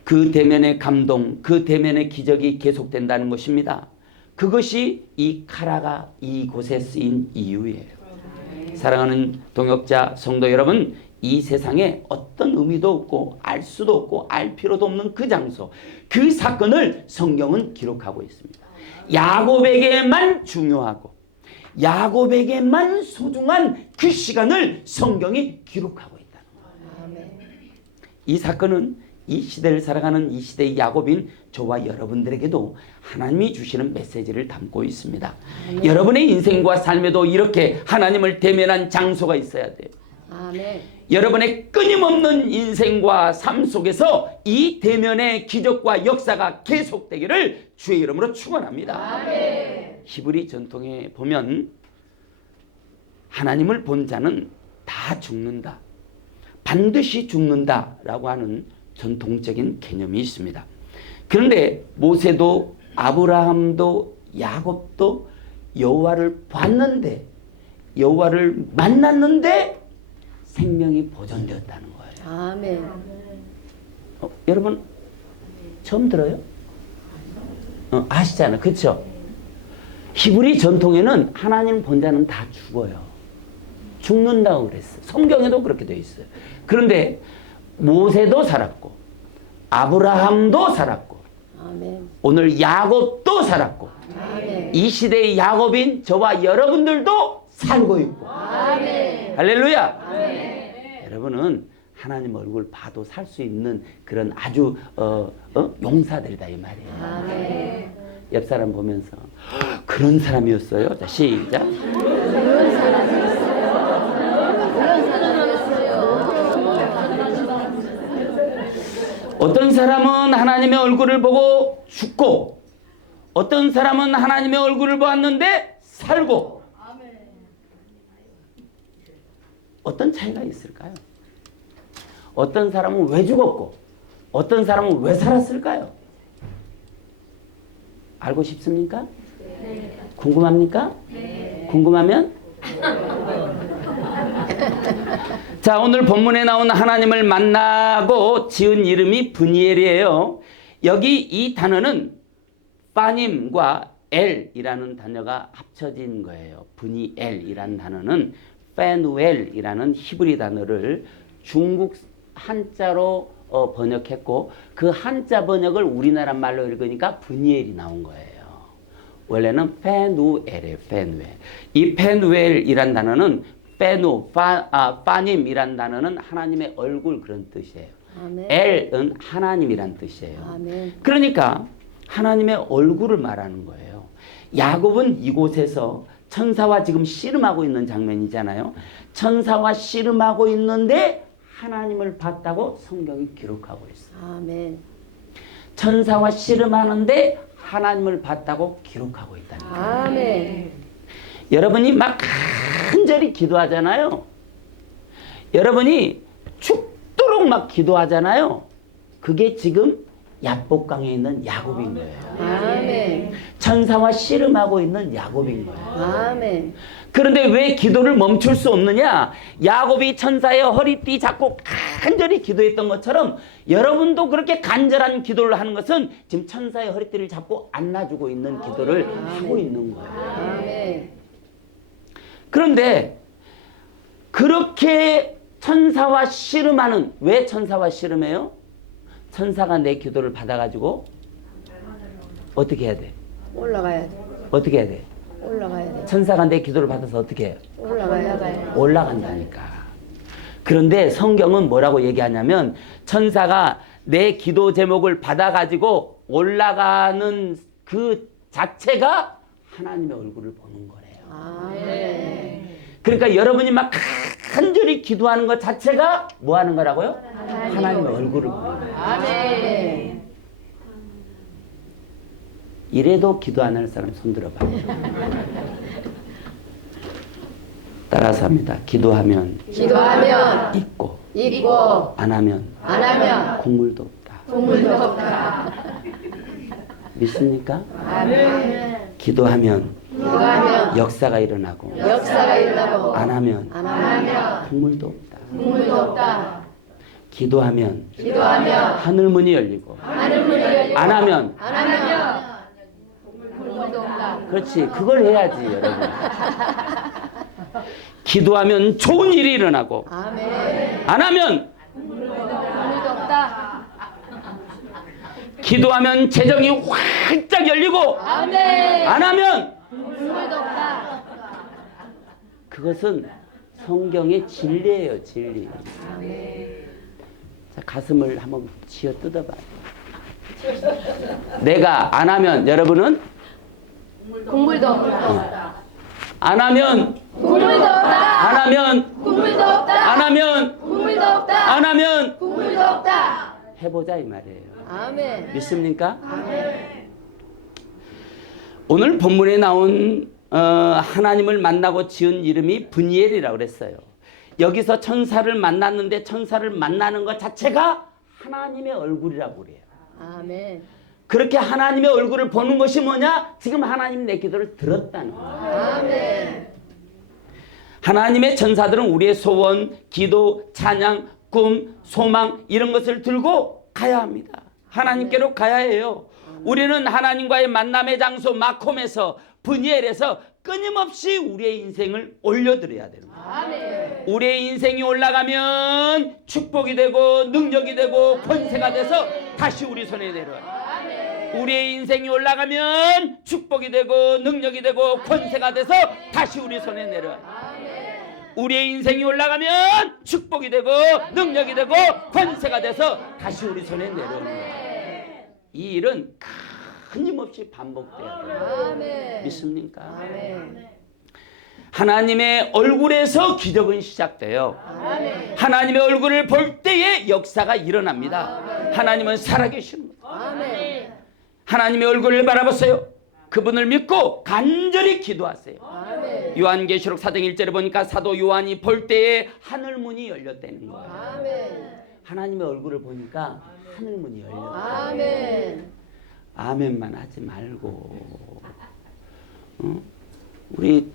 그 대면의 감동, 그 대면의 기적이 계속된다는 것입니다. 그것이 이 카라가 이곳에 쓰인 이유예요. 사랑하는 동역자 성도 여러분, 이 세상에 어떤 의미도 없고 알 수도 없고 알 필요도 없는 그 장소, 그 사건을 성경은 기록하고 있습니다. 야곱에게만 중요하고 야곱에게만 소중한 그 시간을 성경이 기록하고 있다는 거예요. 아멘. 이 사건은 이 시대를 살아가는 이 시대의 야곱인 저와 여러분들에게도 하나님이 주시는 메시지를 담고 있습니다. 여러분의 인생과 삶에도 이렇게 하나님을 대면한 장소가 있어야 돼요. 아멘. 여러분의 끊임없는 인생과 삶 속에서 이 대면의 기적과 역사가 계속되기를 주의 이름으로 축원합니다. 아멘. 히브리 전통에 보면 하나님을 본 자는 다 죽는다, 반드시 죽는다라고 하는 전통적인 개념이 있습니다. 그런데 모세도 아브라함도 야곱도 여호와를 봤는데, 여호와를 만났는데 생명이 보존되었다는 거예요. 아멘. 여러분 처음 들어요? 아시잖아요, 그렇죠? 히브리 전통에는 하나님 본 자는 다 죽어요. 죽는다고 그랬어요. 성경에도 그렇게 되어 있어요. 그런데 모세도 살았고 아브라함도 살았고 아멘. 오늘 야곱도 살았고 아멘. 이 시대의 야곱인 저와 여러분들도 살고 있고. 아멘. 할렐루야. 아멘. 여러분은 하나님 얼굴 봐도 살 수 있는 그런 아주 용사들이다 이 말이에요. 아멘. 옆 사람 보면서 그런 사람이었어요. 자, 시작. 어떤 사람은 하나님의 얼굴을 보고 죽고, 어떤 사람은 하나님의 얼굴을 보았는데 살고. 어떤 차이가 있을까요? 어떤 사람은 왜 죽었고 어떤 사람은 왜 살았을까요? 알고 싶습니까? 네. 궁금합니까? 네. 궁금하면? 자, 오늘 본문에 나온 하나님을 만나고 지은 이름이 브니엘이에요. 여기 이 단어는 파님과 엘이라는 단어가 합쳐진 거예요. 브니엘이라는 단어는 페누엘이라는 히브리 단어를 중국 한자로 번역했고, 그 한자 번역을 우리나라 말로 읽으니까 브니엘이 나온 거예요. 원래는 페누엘이에요. 페누엘. 이 페누엘이란 단어는 파님이란 단어는 하나님의 얼굴 그런 뜻이에요. 아멘. 엘은 하나님이란 뜻이에요. 아멘. 그러니까 하나님의 얼굴을 말하는 거예요. 야곱은 이곳에서 천사와 지금 씨름하고 있는 장면이잖아요. 천사와 씨름하고 있는데 하나님을 봤다고 성경이 기록하고 있어요. 아멘. 천사와 씨름하는데 하나님을 봤다고 기록하고 있다는 거예요. 아멘. 여러분이 막 간절히 기도하잖아요. 여러분이 죽도록 막 기도하잖아요. 그게 지금 야복강에 있는 야곱인 거예요. 아멘. 천사와 씨름하고 있는 야곱인 거예요. 아멘. 그런데 왜 기도를 멈출 수 없느냐? 야곱이 천사의 허리띠 잡고 간절히 기도했던 것처럼 여러분도 그렇게 간절한 기도를 하는 것은 지금 천사의 허리띠를 잡고 안아주고 있는 기도를 하고 있는 거예요. 아멘. 그런데 그렇게 천사와 씨름하는, 왜 천사와 씨름해요? 천사가 내 기도를 받아가지고 어떻게 해야 돼? 올라가야 돼. 어떻게 해야 돼? 올라가야 돼. 천사가 내 기도를 받아서 어떻게 해요? 올라가야 돼. 올라간다니까. 그런데 성경은 뭐라고 얘기하냐면 천사가 내 기도 제목을 받아가지고 올라가는 그 자체가 하나님의 얼굴을 보는 거래요. 아멘. 그러니까 여러분이 막 간절히 기도하는 것 자체가 뭐 하는 거라고요? 하나님의 얼굴을 보는 거예요. 아멘. 이래도 기도 안 할 사람 손 들어봐요. 따라서 합니다. 기도하면 있고 안 하면 국물도 없다. 국물도 없다. 믿습니까? 아멘. 기도하면 역사가 일어나고 안 하면 국물도 없다. 국물도 없다. 기도하면 하늘 문이 열리고 안 하면 국물도 없다. 그렇지, 그걸 해야지 여러분. 기도하면 좋은 일이 일어나고 아멘. 안 하면 국물도 없다. 기도하면 재정이 활짝 열리고 아멘. 안 하면 국물도 없다. 그것은 성경의 진리예요, 진리. 자, 가슴을 한번 쥐어 뜯어봐요. 내가 안 하면 여러분은 국물도 없다. 안 하면 국물도 없다. 안 하면 국물도 없다. 안 하면 국물도 없다. 안 하면 국물도 없다. 해보자 이 말이에요. 아멘. 믿습니까? 아멘. 오늘 본문에 나온 하나님을 만나고 지은 이름이 분이엘이라고 그랬어요. 여기서 천사를 만났는데 천사를 만나는 것 자체가 하나님의 얼굴이라고 그래요. 아멘. 그렇게 하나님의 얼굴을 보는 것이 뭐냐? 지금 하나님 내 기도를 들었다는 거예요. 아멘. 하나님의 천사들은 우리의 소원, 기도, 찬양, 꿈, 소망 이런 것을 들고 가야 합니다. 하나님께로 가야 해요. 우리는 하나님과의 만남의 장소 마콤에서 분이엘에서 끊임없이 우리의 인생을 올려드려야 되는 거예요. 아멘. 우리의 인생이 올라가면 축복이 되고 능력이 되고 권세가 돼서 다시 우리 손에 내려와요. 우리의 인생이 올라가면 축복이 되고 능력이 되고 권세가 돼서 다시 우리 손에 내려와요. 우리의 인생이 올라가면 축복이 되고 능력이 되고 권세가 돼서 다시 우리 손에 내려오는 거예요. 이 일은 끊임없이 반복돼야 돼요. 아멘. 믿습니까? 아멘. 하나님의 얼굴에서 기적은 시작돼요. 아멘. 하나님의 얼굴을 볼 때에 역사가 일어납니다. 하나님은 살아계십니다. 아멘. 하나님의 얼굴을 바라보세요. 그분을 믿고 간절히 기도하세요. 아멘. 요한계시록 4장 1절에 보니까 사도 요한이 볼 때에 하늘문이 열렸다는 거예요. 아멘. 하나님의 얼굴을 보니까 하늘문이 열렸다. 아멘. 아멘만 하지 말고 우리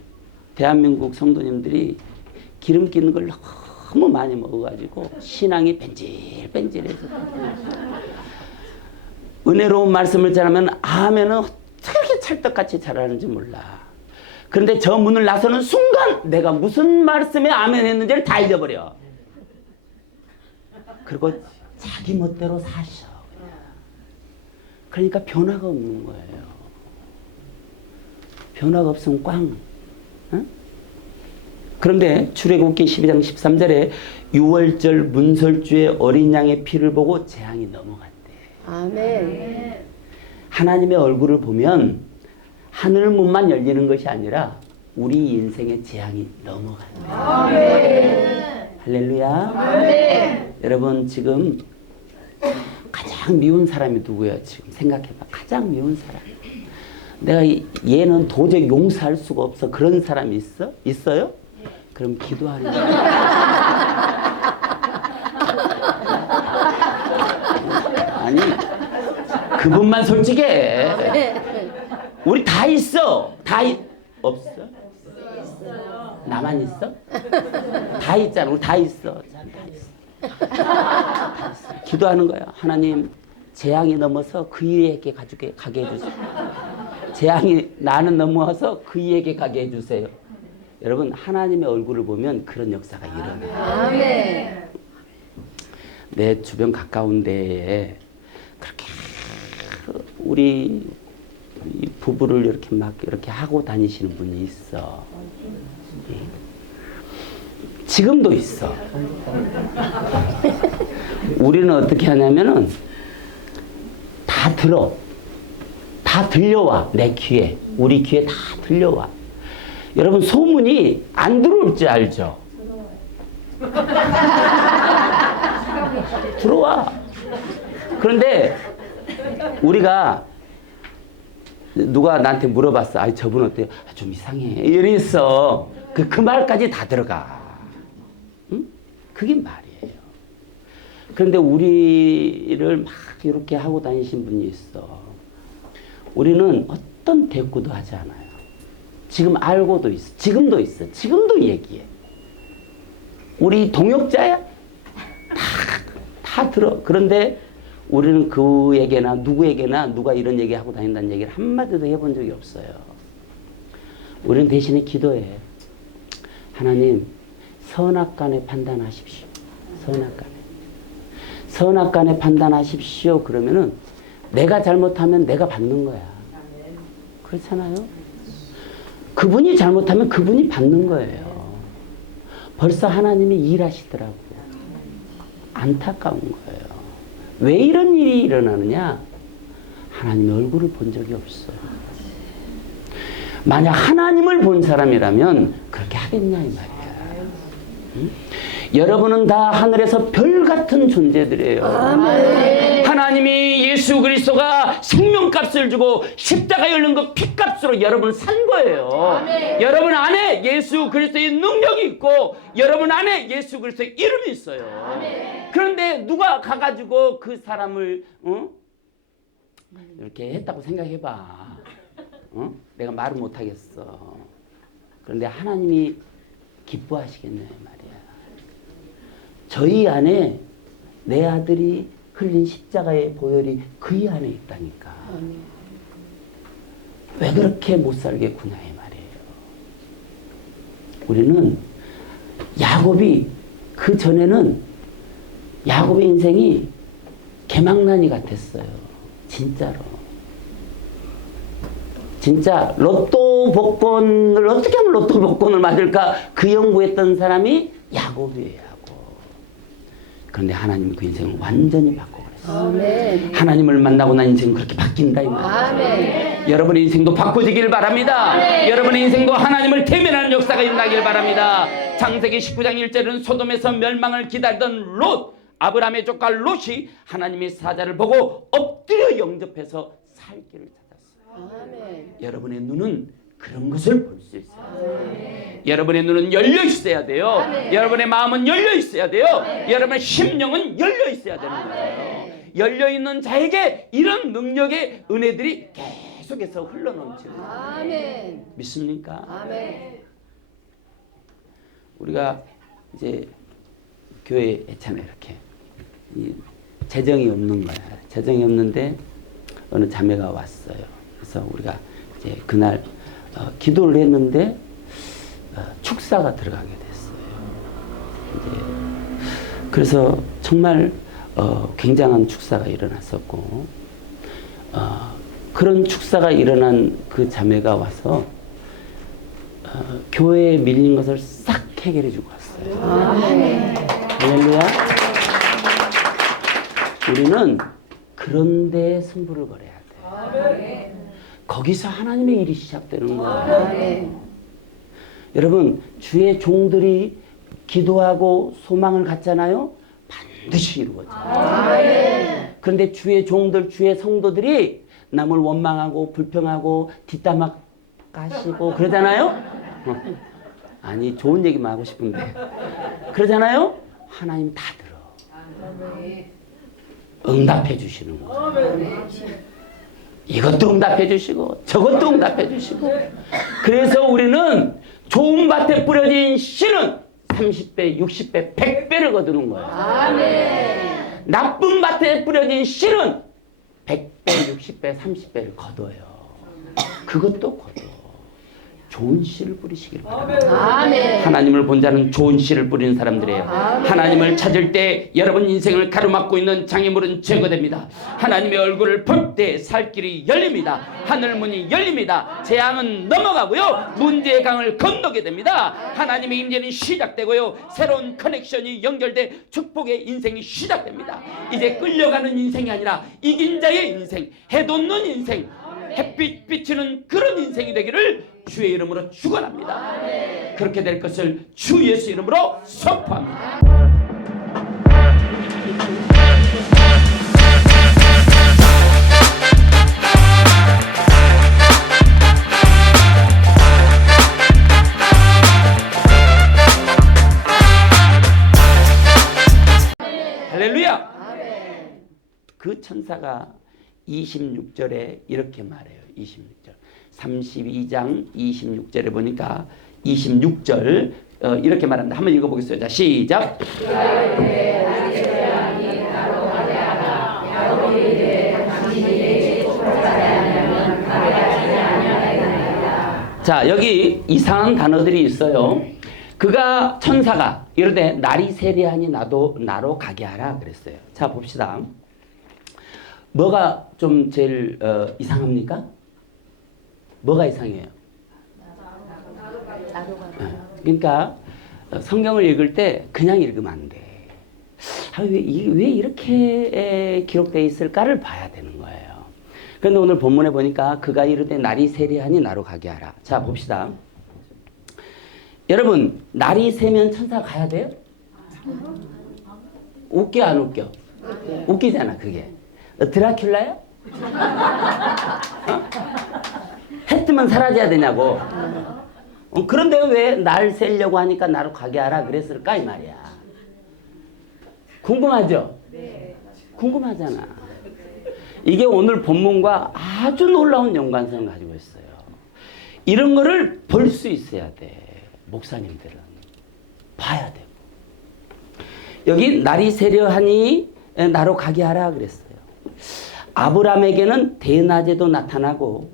대한민국 성도님들이 기름 끼는 걸 너무 많이 먹어가지고 신앙이 뺀질뺀질해서 은혜로운 말씀을 전하면 아멘은 어떻게 찰떡같이 잘하는지 몰라. 그런데 저 문을 나서는 순간 내가 무슨 말씀에 아멘 했는지를 다 잊어버려. 그리고 자기 멋대로 사셔. 그러니까 변화가 없는 거예요. 변화가 없으면 꽝. 응? 그런데 출애굽기 12장 13절에 6월절 문설주의 어린 양의 피를 보고 재앙이 넘어갔대. 아멘. 하나님의 얼굴을 보면 하늘문만 열리는 것이 아니라 우리 인생의 재앙이 넘어간대. 아멘. 할렐루야. 아멘. 여러분 지금 가장 미운 사람이 누구예요? 지금 생각해봐. 가장 미운 사람. 내가 얘는 도저히 용서할 수가 없어. 그런 사람이 있어? 있어요? 그럼 기도하는 거야. 아니 그분만 솔직해. 우리 다 있어. 없어? 나만 있어? 다 있잖아. 우리 다 있어. 다 있어. 기도하는 거야. 하나님 재앙이 넘어서 그 이에게 가게 해주세요. 재앙이 나는 넘어서 그 이에게 가게 해주세요. 여러분 하나님의 얼굴을 보면 그런 역사가 일어나요. 아멘. 내 주변 가까운 데에 그렇게 우리 부부를 이렇게 막 이렇게 하고 다니시는 분이 있어. 지금도 있어. 우리는 어떻게 하냐면은 다 들려와. 내 귀에, 우리 귀에 다 들려와. 여러분 소문이 안 들어올 줄 알죠? 들어와. 그런데 우리가 누가 나한테 물어봤어. 아, 저분 어때요? 아, 좀 이상해. 이랬어. 그 말까지 다 들어가. 응? 그게 말이에요. 그런데 우리를 막 이렇게 하고 다니신 분이 있어. 우리는 어떤 대꾸도 하지 않아요. 지금 알고도 있어. 지금도 있어. 지금도 얘기해. 우리 동역자야? 다 들어. 그런데 우리는 그에게나 누구에게나 누가 이런 얘기하고 다닌다는 얘기를 한마디도 해본 적이 없어요. 우리는 대신에 기도해. 하나님, 선악간에 판단하십시오. 선악간에 판단하십시오. 그러면은 내가 잘못하면 내가 받는 거야. 그렇잖아요? 그분이 잘못하면 그분이 받는 거예요. 벌써 하나님이 일하시더라고요. 안타까운 거예요. 왜 이런 일이 일어나느냐? 하나님의 얼굴을 본 적이 없어요. 만약 하나님을 본 사람이라면 그렇게 하겠냐 이 말이야. 응? 여러분은 다 하늘에서 별 같은 존재들이에요. 하나님이 예수 그리스도가 생명값을 주고 십자가에 흘린 그 피값으로 여러분을 산 거예요. 여러분 안에 예수 그리스도의 능력이 있고 여러분 안에 예수 그리스도의 이름이 있어요. 그런데 누가 가가지고 그 사람을 이렇게 했다고 생각해봐. 내가 말을 못하겠어. 그런데 하나님이 기뻐하시겠네 말이야. 저희 안에 내 아들이 흘린 십자가의 보혈이 그의 안에 있다니까. 왜 그렇게 못 살겠구나 이 말이에요. 우리는 야곱이 그 전에는 야곱의 인생이 개망난이 같았어요. 진짜로. 진짜 로또 복권을 어떻게 하면 로또 복권을 맞을까 그 연구했던 사람이 야곱이에요. 그런데 하나님은 그 인생을 완전히 바꿔버렸어요. 하나님을 만나고 난 인생은 그렇게 바뀐다 이 말이에요. 여러분의 인생도 바꿔지길 바랍니다. 여러분의 인생도 하나님을 대면하는 역사가 일어나길 바랍니다. 창세기 19장 1절은 소돔에서 멸망을 기다리던 롯, 아브라함의 조카 롯이 하나님의 사자를 보고 엎드려 영접해서 살 길을 찾았어요. 여러분의 눈은 그런 것을 볼 수 있어요. 여러분의 눈은 열려 있어야 돼요. 여러분의 마음은 열려 있어야 돼요. 여러분의 심령은 열려 있어야 되는 거예요. 열려 있는 자에게 이런 능력의 은혜들이 계속해서 흘러넘쳐요. 믿습니까? 우리가 이제 교회에 있잖아요. 이렇게 재정이 없는 거야. 재정이 없는데 어느 자매가 왔어요. 그래서 우리가 이제 그날 기도를 했는데 축사가 들어가게 됐어요. 이제 그래서 정말 굉장한 축사가 일어났었고 그런 축사가 일어난 그 자매가 와서 교회에 밀린 것을 싹 해결해 주고 왔어요. 할렐루야. 우리는 그런 데 승부를 걸어야 돼요. 거기서 하나님의 일이 시작되는 거예요. 여러분, 주의 종들이 기도하고 소망을 갖잖아요. 반드시 이루어져요. 그런데 주의 종들, 주의 성도들이 남을 원망하고 불평하고 뒷담화 까시고 그러잖아요. 아니, 좋은 얘기만 하고 싶은데 그러잖아요. 하나님 다 들어. 응답해 주시는 거예요. 이것도 응답해 주시고 저것도 응답해 주시고. 그래서 우리는 좋은 밭에 뿌려진 씨는 30배, 60배, 100배를 거두는 거예요. 나쁜 밭에 뿌려진 씨는 100배, 60배, 30배를 거둬요. 그것도 거둬. 좋은 씨를 뿌리시길 바랍니다. 하나님을 본 자는 좋은 씨를 뿌리는 사람들이에요. 하나님을 찾을 때 여러분 인생을 가로막고 있는 장애물은 제거됩니다. 하나님의 얼굴을 볼 때 살 길이 열립니다. 하늘문이 열립니다. 재앙은 넘어가고요. 문제의 강을 건너게 됩니다. 하나님의 임재는 시작되고요. 새로운 커넥션이 연결돼 축복의 인생이 시작됩니다. 이제 끌려가는 인생이 아니라 이긴 자의 인생, 해돋는 인생, 햇빛 비치는 그런 인생이 되기를 주의 이름으로 축원합니다. 그렇게 될 것을 주 예수 이름으로 선포합니다. 할렐루야. 그 천사가 26절에 이렇게 말해요. 26절. 32장 26절에 보니까 26절 이렇게 말합니다. 한번 읽어보겠습니다. 자, 시작. 자, 여기 이상한 단어들이 있어요. 그가 천사가 이르되 날이 세리하니 나로 가게 하라 그랬어요. 자, 봅시다. 뭐가 좀 제일 이상합니까? 뭐가 이상해요? 그러니까 성경을 읽을 때 그냥 읽으면 안 돼. 왜 이렇게 기록되어 있을까를 봐야 되는 거예요. 그런데 오늘 본문에 보니까 그가 이르되 날이 세리하니 나로 가게 하라. 자, 봅시다. 여러분, 날이 새면 천사 가야 돼요? 웃겨 안 웃겨? 웃기잖아 그게. 드라큘라야? 해 뜨면 사라져야 되냐고. 그런데 왜 날 세려고 하니까 나로 가게 하라 그랬을까 이 말이야. 궁금하죠? 궁금하잖아. 이게 오늘 본문과 아주 놀라운 연관성을 가지고 있어요. 이런 거를 볼 수 있어야 돼. 목사님들은 봐야 되고. 여기 날이 세려하니 나로 가게 하라 그랬어요. 아브라함에게는 대낮에도 나타나고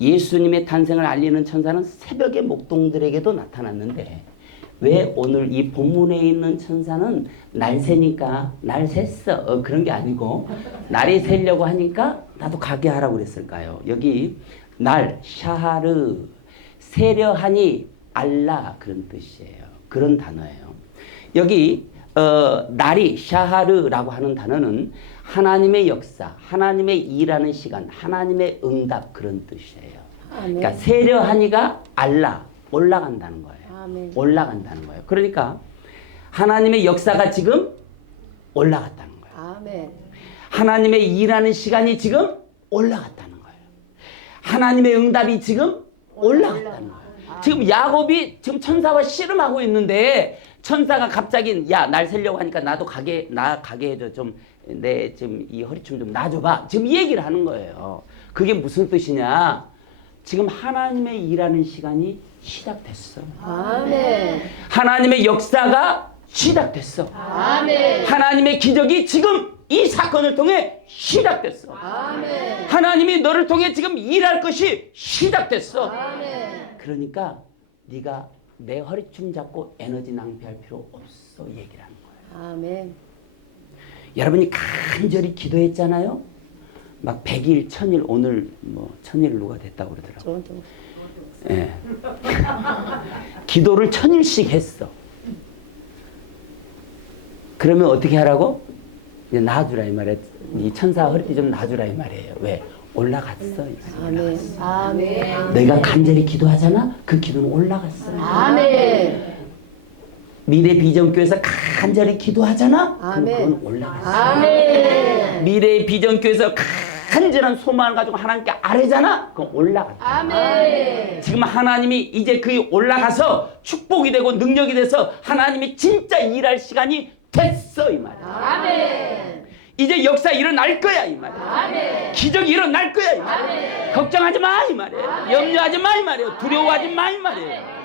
예수님의 탄생을 알리는 천사는 새벽의 목동들에게도 나타났는데 왜 오늘 이 본문에 있는 천사는 날 새니까 날 샜어 그런 게 아니고 날이 새려고 하니까 나도 가게 하라고 그랬을까요? 여기 날 샤하르 세려하니 알라 그런 뜻이에요. 그런 단어예요. 여기 날이 샤하르라고 하는 단어는 하나님의 역사, 하나님의 일하는 시간, 하나님의 응답 그런 뜻이에요. 아멘. 그러니까 세려하니가 알라 올라간다는 거예요. 아멘. 올라간다는 거예요. 그러니까 하나님의 역사가 지금 올라갔다는 거예요. 아멘. 하나님의 일하는 시간이 지금 올라갔다는 거예요. 하나님의 응답이 지금 올라갔다는 거예요. 지금 야곱이 지금 천사와 씨름하고 있는데 천사가 갑자기 야, 날 세려고 하니까 나도 가게 해줘. 좀 내 지금 이 허리춤 좀 놔줘봐. 지금 이 얘기를 하는 거예요. 그게 무슨 뜻이냐? 지금 하나님의 일하는 시간이 시작됐어. 아멘. 하나님의 역사가 시작됐어. 아멘. 하나님의 기적이 지금 이 사건을 통해 시작됐어. 아멘. 하나님이 너를 통해 지금 일할 것이 시작됐어. 아멘. 그러니까 네가 내 허리춤 잡고 에너지 낭비할 필요 없어 얘기를 하는 거예요. 아멘. 여러분이 간절히 기도했잖아요. 막 100일, 1000일, 오늘 뭐 1000일 누가 됐다고 그러더라고요. 저도. 예. 기도를 1000일씩 했어. 그러면 어떻게 하라고? 이제 놔주라 이 말이에요. 이 천사 허리띠 좀 놔주라 이 말이에요. 왜? 올라갔어. 아멘. 아멘. 너희가 간절히 기도하잖아? 그 기도는 올라갔어. 아멘. 미래 비전교회에서 간절히 기도하잖아? 그럼 아멘. 그건 올라갔어. 아멘. 미래 비전교회에서 간절한 소망을 가지고 하나님께 아뢰잖아? 그건 올라갔다. 아멘. 지금 하나님이 이제 그 올라가서 축복이 되고 능력이 돼서 하나님이 진짜 일할 시간이 됐어 이 말이야. 아멘. 이제 역사 일어날 거야 이 말이야. 아멘. 기적이 일어날 거야 이 말이야. 아멘. 걱정하지 마 이 말이에요. 염려하지 마 이 말이에요. 두려워하지 마 이 말이에요.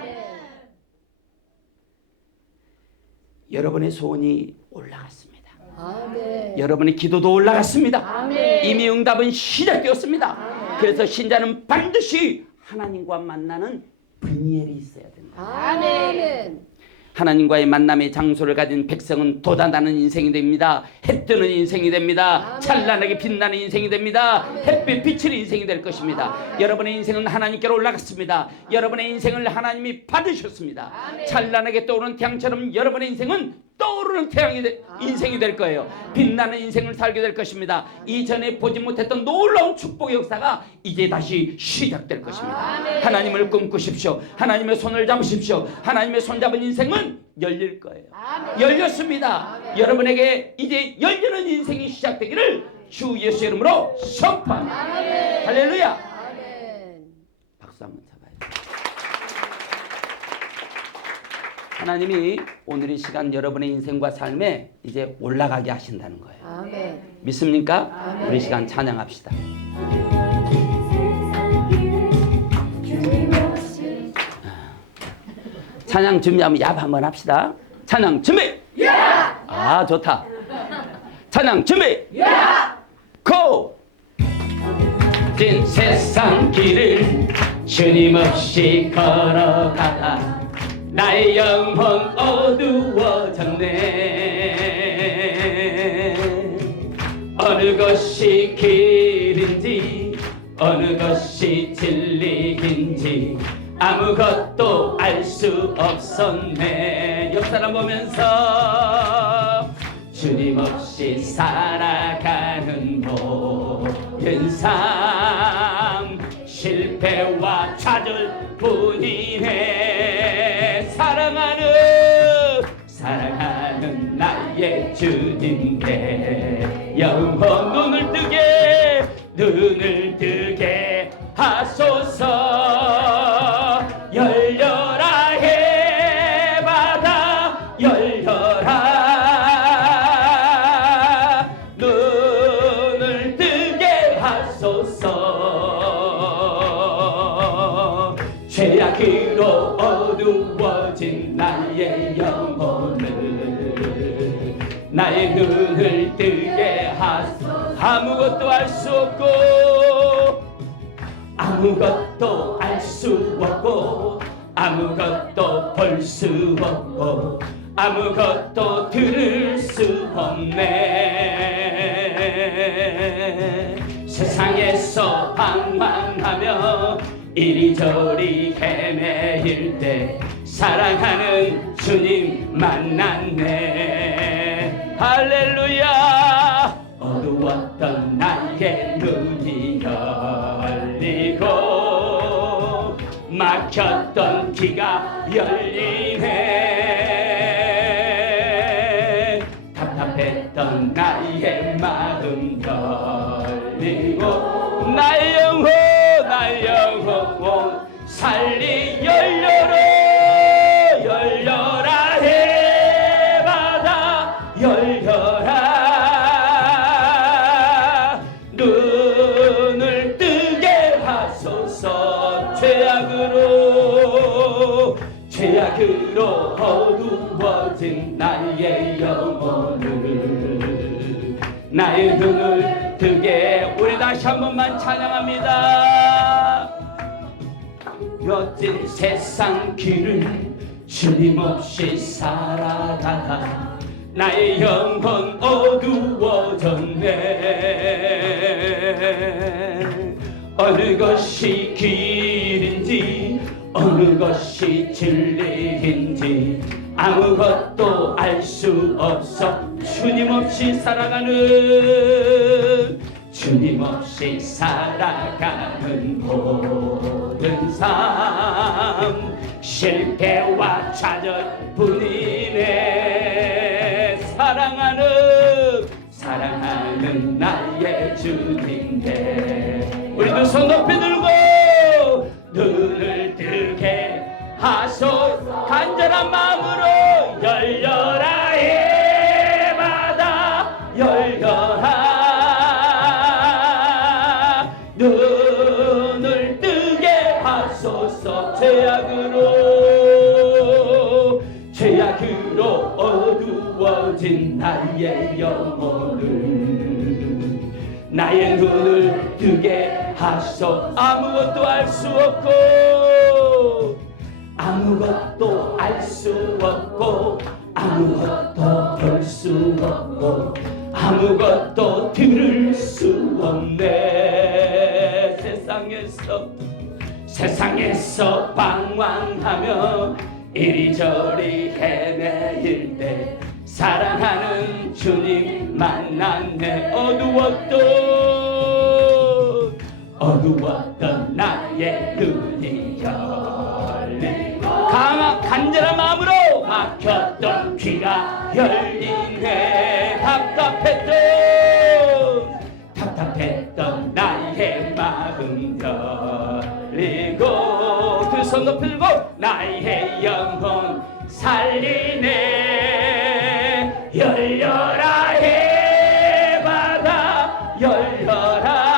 여러분의 소원이 올라갔습니다. 아멘. 여러분의 기도도 올라갔습니다. 아멘. 이미 응답은 시작되었습니다. 그래서 신자는 반드시 하나님과 만나는 분이엘이 있어야 된다. 아멘. 하나님과의 만남의 장소를 가진 백성은 돋아나는 인생이 됩니다. 해 뜨는 인생이 됩니다. 찬란하게 빛나는 인생이 됩니다. 햇빛 비치는 인생이 될 것입니다. 여러분의 인생은 하나님께로 올라갔습니다. 여러분의 인생을 하나님이 받으셨습니다. 찬란하게 떠오르는 태양처럼 여러분의 인생은 떠오르는 인생이 될 거예요. 빛나는 인생을 살게 될 것입니다. 이전에 보지 못했던 놀라운 축복의 역사가 이제 다시 시작될 것입니다. 하나님을 꿈꾸십시오. 하나님의 손을 잡으십시오. 하나님의 손 잡은 인생은 열릴 거예요. 열렸습니다. 여러분에게 이제 열리는 인생이 시작되기를 주 예수의 이름으로 선포합니다. 할렐루야. 박수 한번 쳐봐요. 하나님이 오늘 이 시간 여러분의 인생과 삶에 이제 올라가게 하신다는 거예요. 아멘. 믿습니까? 아멘. 우리 시간 찬양합시다. 찬양 준비하면 얍 한번 합시다. 찬양 준비! 야! 아 좋다. 찬양 준비! 야! 고! 진 세상 길을 주님 없이 걸어가다 나의 영혼 어두워졌네. 어느 것이 길인지 어느 것이 진리인지 아무것도 알 수 없었네. 사람 보면서 주님 없이 살아가는 모든 삶 실패와 좌절뿐이네. 사랑하는 나의 주님께 영원 눈을 뜨게 하소서. 열려라 해바다 열려라 눈을 뜨게 하소서. 죄악으로 어두워진 나의 영혼을 나의 눈을 뜨게 하소서. 아무것도 알 수 없고 아무것도 알 수 없고 아무것도 볼 수 없고 아무것도 들을 수 없네. 세상에서 방황하며 이리저리 헤매일 때 사랑하는 주님 만났네. 할렐루야. 어두웠던 나의 눈이 열리고 막혔던 귀가 열리네. 답답했던 나의 마음 열리고 나의 영혼 살리 열려라 해바다 열려라 눈을 뜨게 하소서. 죄악으로 어두워진 나의 영혼을 나의 눈을 뜨게. 우리 다시 한 번만 찬양합니다. 멋진 세상 길을 주님 없이 살아가다 나의 영혼 어두워졌네. 어느 것이 길인지 어느 것이 진리인지 아무것도 알 수 없어. 주님 없이 살아가는 모든 삶 실패와 좌절뿐이네. 사랑하는 나의 주님께 우리도 손 높이 들고 눈을 뜨게 하소서. 간절한 마음으로 열려라 해바다 열려라 눈을 뜨게 하소서. 죄악으로 어두워진 나의 영혼을 나의 눈을 뜨게 하소서. 아무것도 알 수 없고 아무것도 알 수 없고 아무것도 볼 수 없고 아무것도 들을 수 없네. 세상에서 방황하며 이리저리 헤매일 때 사랑하는 주님 만났네. 어두웠던 나의 눈이 열리고 간절한 마음으로 막혔던 귀가 열리네. 답답했던 나의 마음 열리고 두 손 높이고 나의 영혼 살리네. 열려라 해바다 열려라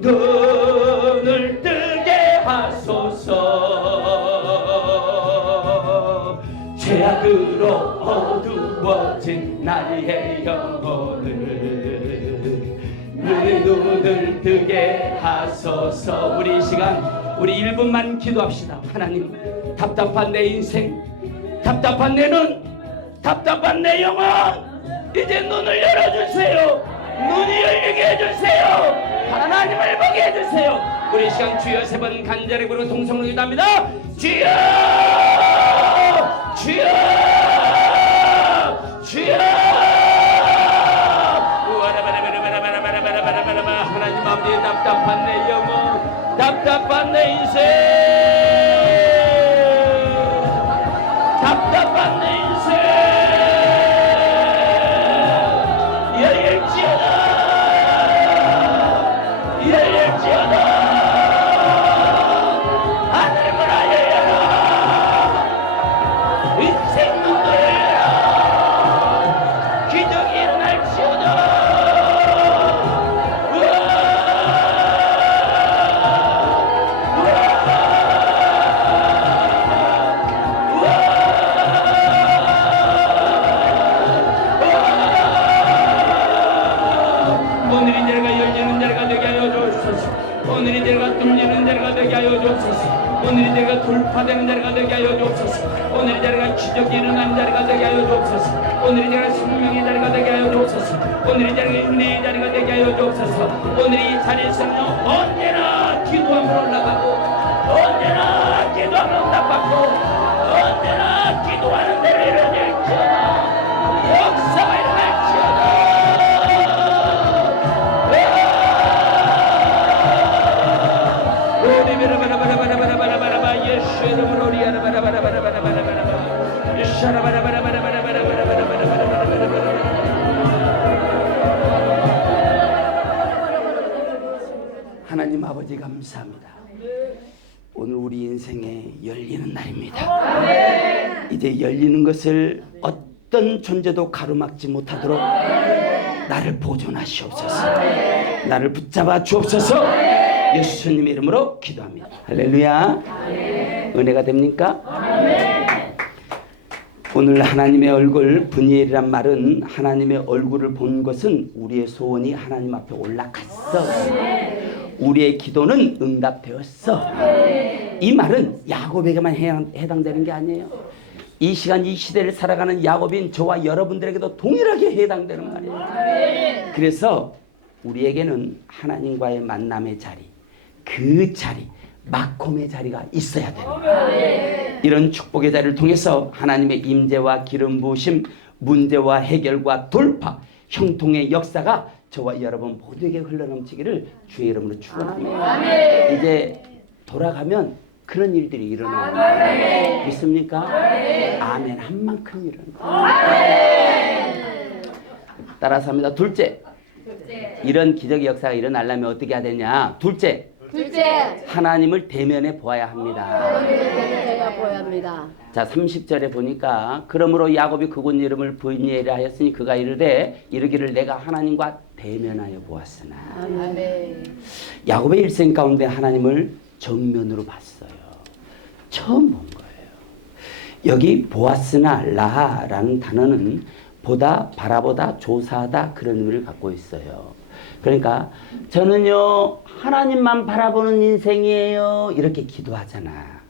눈을 뜨게 하소서. 죄악으로 어두워진 나의 영혼을 나의 눈을 뜨게 하소서. 우리 이 시간 우리 1분만 기도합시다. 하나님, 답답한 내 인생, 답답한 내 눈, 답답한 내 영혼 이제 눈을 열어주세요. 눈이 열리게 해주세요. 하나님을 보게 해주세요. 우리 이 시간 주여 3번 간절히 부르고 통성으로 기도합니다. 주여 주여 주여 하나님 아버지 답답한 내 영혼 답답한 내 인생 답답한 내 인생 열릴지어다 열릴지어다 하늘을 열어라 인생 문을 열어라 기적이 일어날지어다 오늘이 내가 열리는 날가 되게 하여 주옵소서. 오늘이 내가 뚫리는 날가 되게 하여 주옵소서. 오늘이 내가 돌파되는 날가 되게 하여 주옵소서. 오늘이 내가 기적이 일어나는 날가 되게 하여 주옵소서. 오늘이 내가 생명의 날가 되게 하여 주옵소서. 오늘이 내가 은혜의 자리가 되게 하여 주옵소서. 오늘이 이 자리에서는 언제나 기도함으로 올라가고 언제나 기도하면 응답받고 언제나 기도하는 대로 이루어질지어다. 역사가 일어날지어다. 하나님 아버지 감사합니다. 오늘 우리 인생에 열리는 날입니다. 이제 열리는 것을 어떤 존재도 가로막지 못하도록 나를 보존하시옵소서. 나를 붙잡아 주옵소서. 예수님의 이름으로 기도합니다. 할렐루야. 은혜가 됩니까? 오늘 하나님의 얼굴 분이엘이란 말은 하나님의 얼굴을 본 것은 우리의 소원이 하나님 앞에 올라갔어. 우리의 기도는 응답되었어. 이 말은 야곱에게만 해당되는 게 아니에요. 이 시간 이 시대를 살아가는 야곱인 저와 여러분들에게도 동일하게 해당되는 말이에요. 그래서 우리에게는 하나님과의 만남의 자리, 그 자리, 마콤의 자리가 있어야 됩니다. 이런 축복의 자리를 통해서 하나님의 임재와 기름 부으심, 문제와 해결과 돌파, 형통의 역사가 저와 여러분 모두에게 흘러넘치기를 주의 이름으로 축원합니다. 이제 돌아가면 그런 일들이 일어나요. 믿습니까? 아멘 한 만큼 일어나요. 따라서 합니다. 둘째, 이런 기적의 역사가 일어나려면 어떻게 해야 되냐? 둘째, 하나님을 대면해 보아야 합니다. 보아야 합니다. 자, 30절에 보니까 그러므로 야곱이 그곳 이름을 분이엘이라 하였으니 그가 이르기를 내가 하나님과 대면하여 보았으나. 아멘. 야곱의 일생 가운데 하나님을 정면으로 봤어요. 처음 본 거예요. 여기 보았으나 라라는 단어는 보다, 바라보다, 조사하다 그런 의미를 갖고 있어요. 그러니까 저는요 하나님만 바라보는 인생이에요 이렇게 기도하잖아.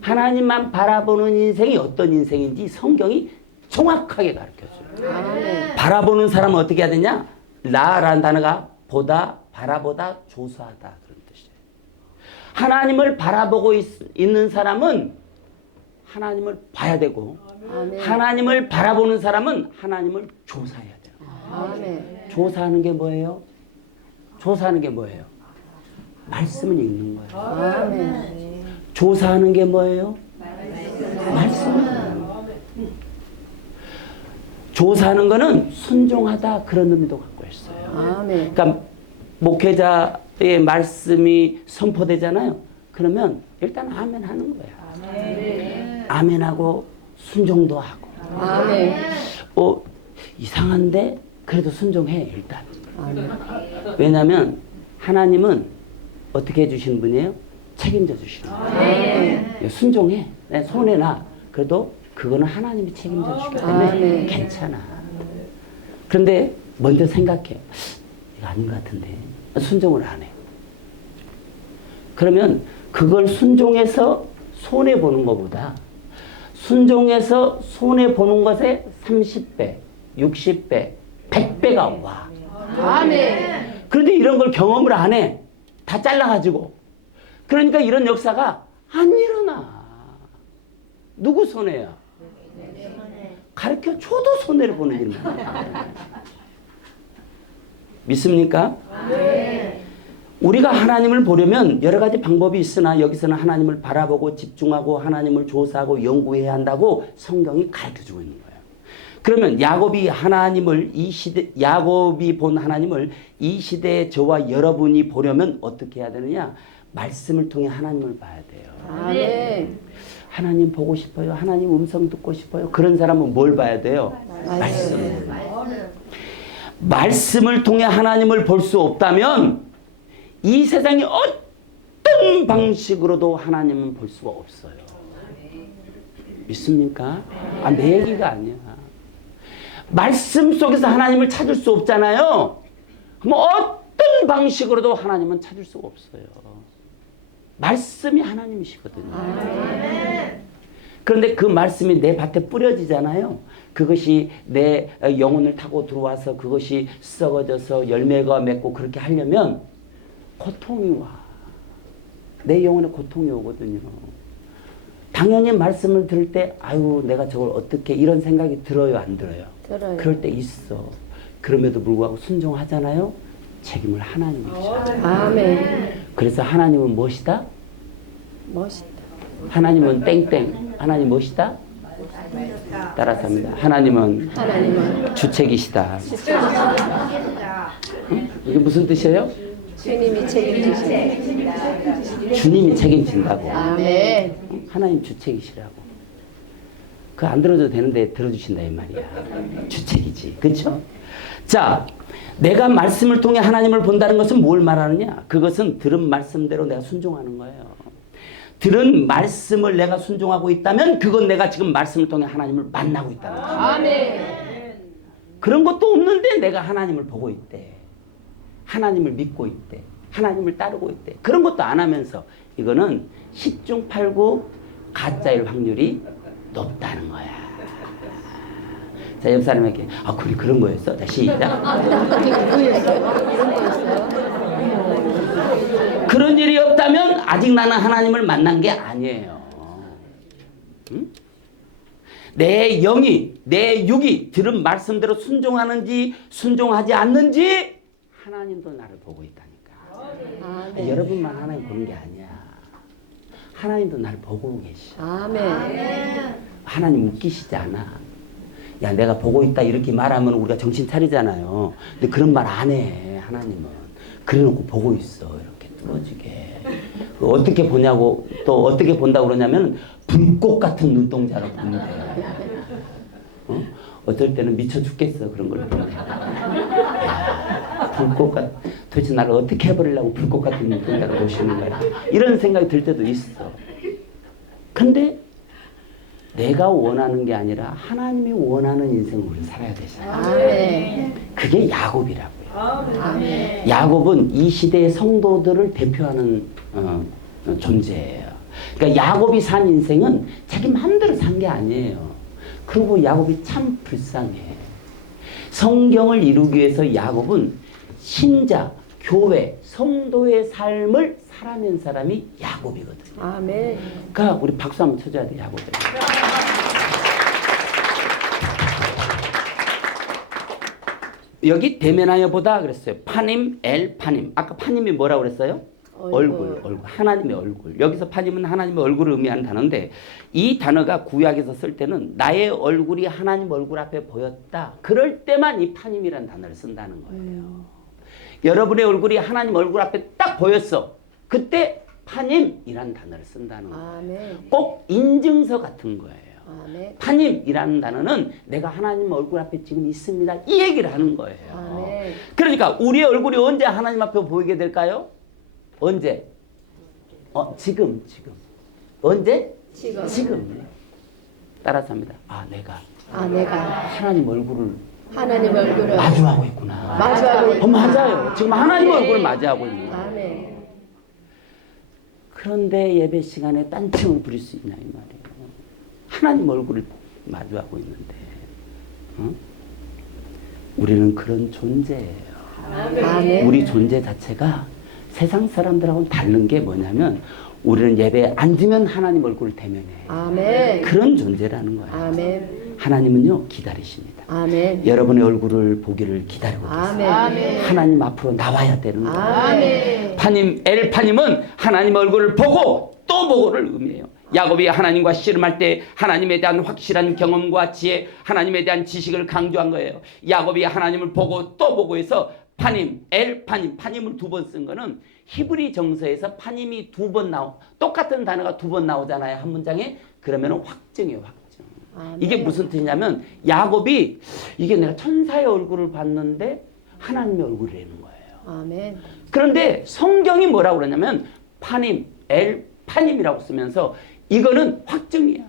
하나님만 바라보는 인생이 어떤 인생인지 성경이 정확하게 가르쳐줘요. 아멘. 바라보는 사람은 어떻게 해야 되냐? 라라는 단어가 보다, 바라보다, 조사하다 그런 뜻이에요. 하나님을 바라보고 있는 사람은 하나님을 봐야 되고 아멘. 하나님을 바라보는 사람은 하나님을 조사해야 돼요. 아멘. 조사하는 게 뭐예요? 조사하는 게 뭐예요? 말씀을 읽는 거예요. 아멘. 조사하는 게 뭐예요? 말씀을 읽는 거예요. 조사하는 거는 순종하다 그런 의미도 갖고 있어요. 아멘. 그러니까 목회자의 말씀이 선포되잖아요. 그러면 일단 아멘 하는 거야. 아멘하고 순종도 하고. 아멘. 이상한데 그래도 순종해 일단. 아멘. 왜냐하면 하나님은 어떻게 해주신 분이에요? 책임져 주시는 거예요. 순종해. 내 손에 나. 그래도 그거는 하나님이 책임져 주기 때문에 아멘. 괜찮아. 그런데 먼저 생각해. 이거 아닌 것 같은데. 순종을 안 해. 그러면 그걸 순종해서 손해보는 것보다 순종해서 손해보는 것에 30배, 60배, 100배가 와. 아멘. 그런데 이런 걸 경험을 안 해. 다 잘라가지고. 그러니까 이런 역사가 안 일어나. 누구 손해야? 가르쳐 줘도 손해를 보는 일. 믿습니까? 우리가 하나님을 보려면 여러 가지 방법이 있으나 여기서는 하나님을 바라보고 집중하고 하나님을 조사하고 연구해야 한다고 성경이 가르쳐 주고 있는 거예요. 그러면 야곱이 본 하나님을 이 시대의 저와 여러분이 보려면 어떻게 해야 되느냐? 말씀을 통해 하나님을 봐야 돼요. 아멘. 하나님 보고 싶어요. 하나님 음성 듣고 싶어요. 그런 사람은 뭘 봐야 돼요? 말씀. 말씀을 통해 하나님을 볼 수 없다면 이 세상에 어떤 방식으로도 하나님은 볼 수가 없어요. 믿습니까? 내 얘기가 아니야. 말씀 속에서 하나님을 찾을 수 없잖아요. 그럼 어떤 방식으로도 하나님은 찾을 수가 없어요. 말씀이 하나님이시거든요. 그런데 그 말씀이 내 밭에 뿌려지잖아요. 그것이 내 영혼을 타고 들어와서 그것이 썩어져서 열매가 맺고 그렇게 하려면 고통이 와. 내 영혼에 고통이 오거든요. 당연히 말씀을 들을 때 아유 내가 저걸 어떻게 이런 생각이 들어요 안 들어요? 들어요. 그럴 때 있어. 그럼에도 불구하고 순종하잖아요. 책임을 하나님이 져요. 아멘. 그래서 하나님은 무엇이다? 멋있다. 하나님은 땡땡. 하나님 무엇이다? 따라서 합니다. 하나님은 주책이시다. 응? 이게 무슨 뜻이에요? 주님이 책임지시네. 주님이 책임진다고. 아멘. 하나님 주책이시라고. 그거 안 들어도 되는데 들어주신다 이 말이야. 주책이지. 그렇죠? 자, 내가 말씀을 통해 하나님을 본다는 것은 뭘 말하느냐? 그것은 들은 말씀대로 내가 순종하는 거예요. 들은 말씀을 내가 순종하고 있다면 그건 내가 지금 말씀을 통해 하나님을 만나고 있다는 거예요. 아멘. 그런 것도 없는데 내가 하나님을 보고 있대. 하나님을 믿고 있대. 하나님을 따르고 있대. 그런 것도 안 하면서 이거는 10중 8구 가짜일 확률이 높다는 거야. 자, 옆 사람에게 그래 그런 거였어? 자, 시작. 그런 일이 없다면 아직 나는 하나님을 만난 게 아니에요. 응? 내 영이, 내 육이 들은 말씀대로 순종하는지 순종하지 않는지 하나님도 나를 보고 있다니까. 아멘. 여러분만 하나님 보는 게 아니야. 하나님도 나를 보고 계셔. 아멘. 하나님 웃기시지 않아. 야, 내가 보고 있다 이렇게 말하면 우리가 정신 차리잖아요. 근데 그런 말 안 해. 하나님은 그래놓고 보고 있어. 이렇게 뜨거지게. 어떻게 보냐고 또 어떻게 본다고 그러냐면 불꽃 같은 눈동자로 보면 돼. 어떨 때는 미쳐 죽겠어 그런 걸 보면. 불꽃 같은 도대체 나를 어떻게 해버리려고 불꽃 같은 눈동자로 보시는 거야. 이런 생각이 들 때도 있어. 근데 내가 원하는 게 아니라 하나님이 원하는 인생을 우리는 살아야 되잖아. 아멘. 그게 야곱이라고요. 아멘. 야곱은 이 시대의 성도들을 대표하는 존재예요. 그러니까 야곱이 산 인생은 자기 마음대로 산 게 아니에요. 그리고 야곱이 참 불쌍해. 성경을 이루기 위해서 야곱은 신자, 교회, 성도의 삶을 살아낸 사람이 야곱이거든요. 아멘. 그러니까 우리 박수 한번 쳐줘야 돼, 야곱에. 여기 대면하여 보다 그랬어요. 파님, 파님. 아까 파님이 뭐라고 그랬어요? 얼굴. 하나님의 얼굴. 여기서 파님은 하나님의 얼굴을 의미하는 단어인데 이 단어가 구약에서 쓸 때는 나의 얼굴이 하나님 얼굴 앞에 보였다. 그럴 때만 이 파님이라는 단어를 쓴다는 거예요. 여러분의 얼굴이 하나님 얼굴 앞에 딱 보였어. 그때 파님이라는 단어를 쓴다는 거예요. 아멘. 꼭 인증서 같은 거예요. 아멘. 파님이라는 단어는 내가 하나님 얼굴 앞에 지금 있습니다. 이 얘기를 하는 거예요. 아멘. 그러니까 우리의 얼굴이 언제 하나님 앞에 보이게 될까요? 언제? 지금. 언제? 지금. 따라서 합니다. 내가 하나님 얼굴을 마주하고 있구나. 마주하고 있구나. 맞아요. 지금 하나님 얼굴을 마주하고 있는 거예요. 아멘. 그런데 예배 시간에 딴청을 부릴 수 있냐 이 말이에요. 하나님 얼굴을 마주하고 있는데 우리는 그런 존재예요. 아멘. 우리 존재 자체가 세상 사람들하고는 다른 게 뭐냐면 우리는 예배에 앉으면 하나님 얼굴을 대면해. 아멘. 그런 존재라는 거예요. 아멘. 하나님은요 기다리십니다. 아멘. 여러분의 얼굴을 보기를 기다리고 계세요. 아멘. 하나님 앞으로 나와야 되는 거예요. 아멘. 파님, 엘파님은 하나님 얼굴을 보고 또 보고를 의미해요. 야곱이 하나님과 씨름할 때 하나님에 대한 확실한 경험과 지혜, 하나님에 대한 지식을 강조한 거예요. 야곱이 하나님을 보고 또 보고 해서 파님, 엘파님, 파님을 2번 쓴 거는 히브리 정서에서 파님이 2번 똑같은 단어가 2번 나오잖아요. 한 문장에. 그러면 확증이에요, 확증. 아멘. 이게 무슨 뜻이냐면 야곱이 이게 내가 천사의 얼굴을 봤는데 하나님의 얼굴이라는 거예요. 아멘. 그런데 성경이 뭐라고 그러냐면 파님, 엘파님이라고 쓰면서 이거는 확증이야.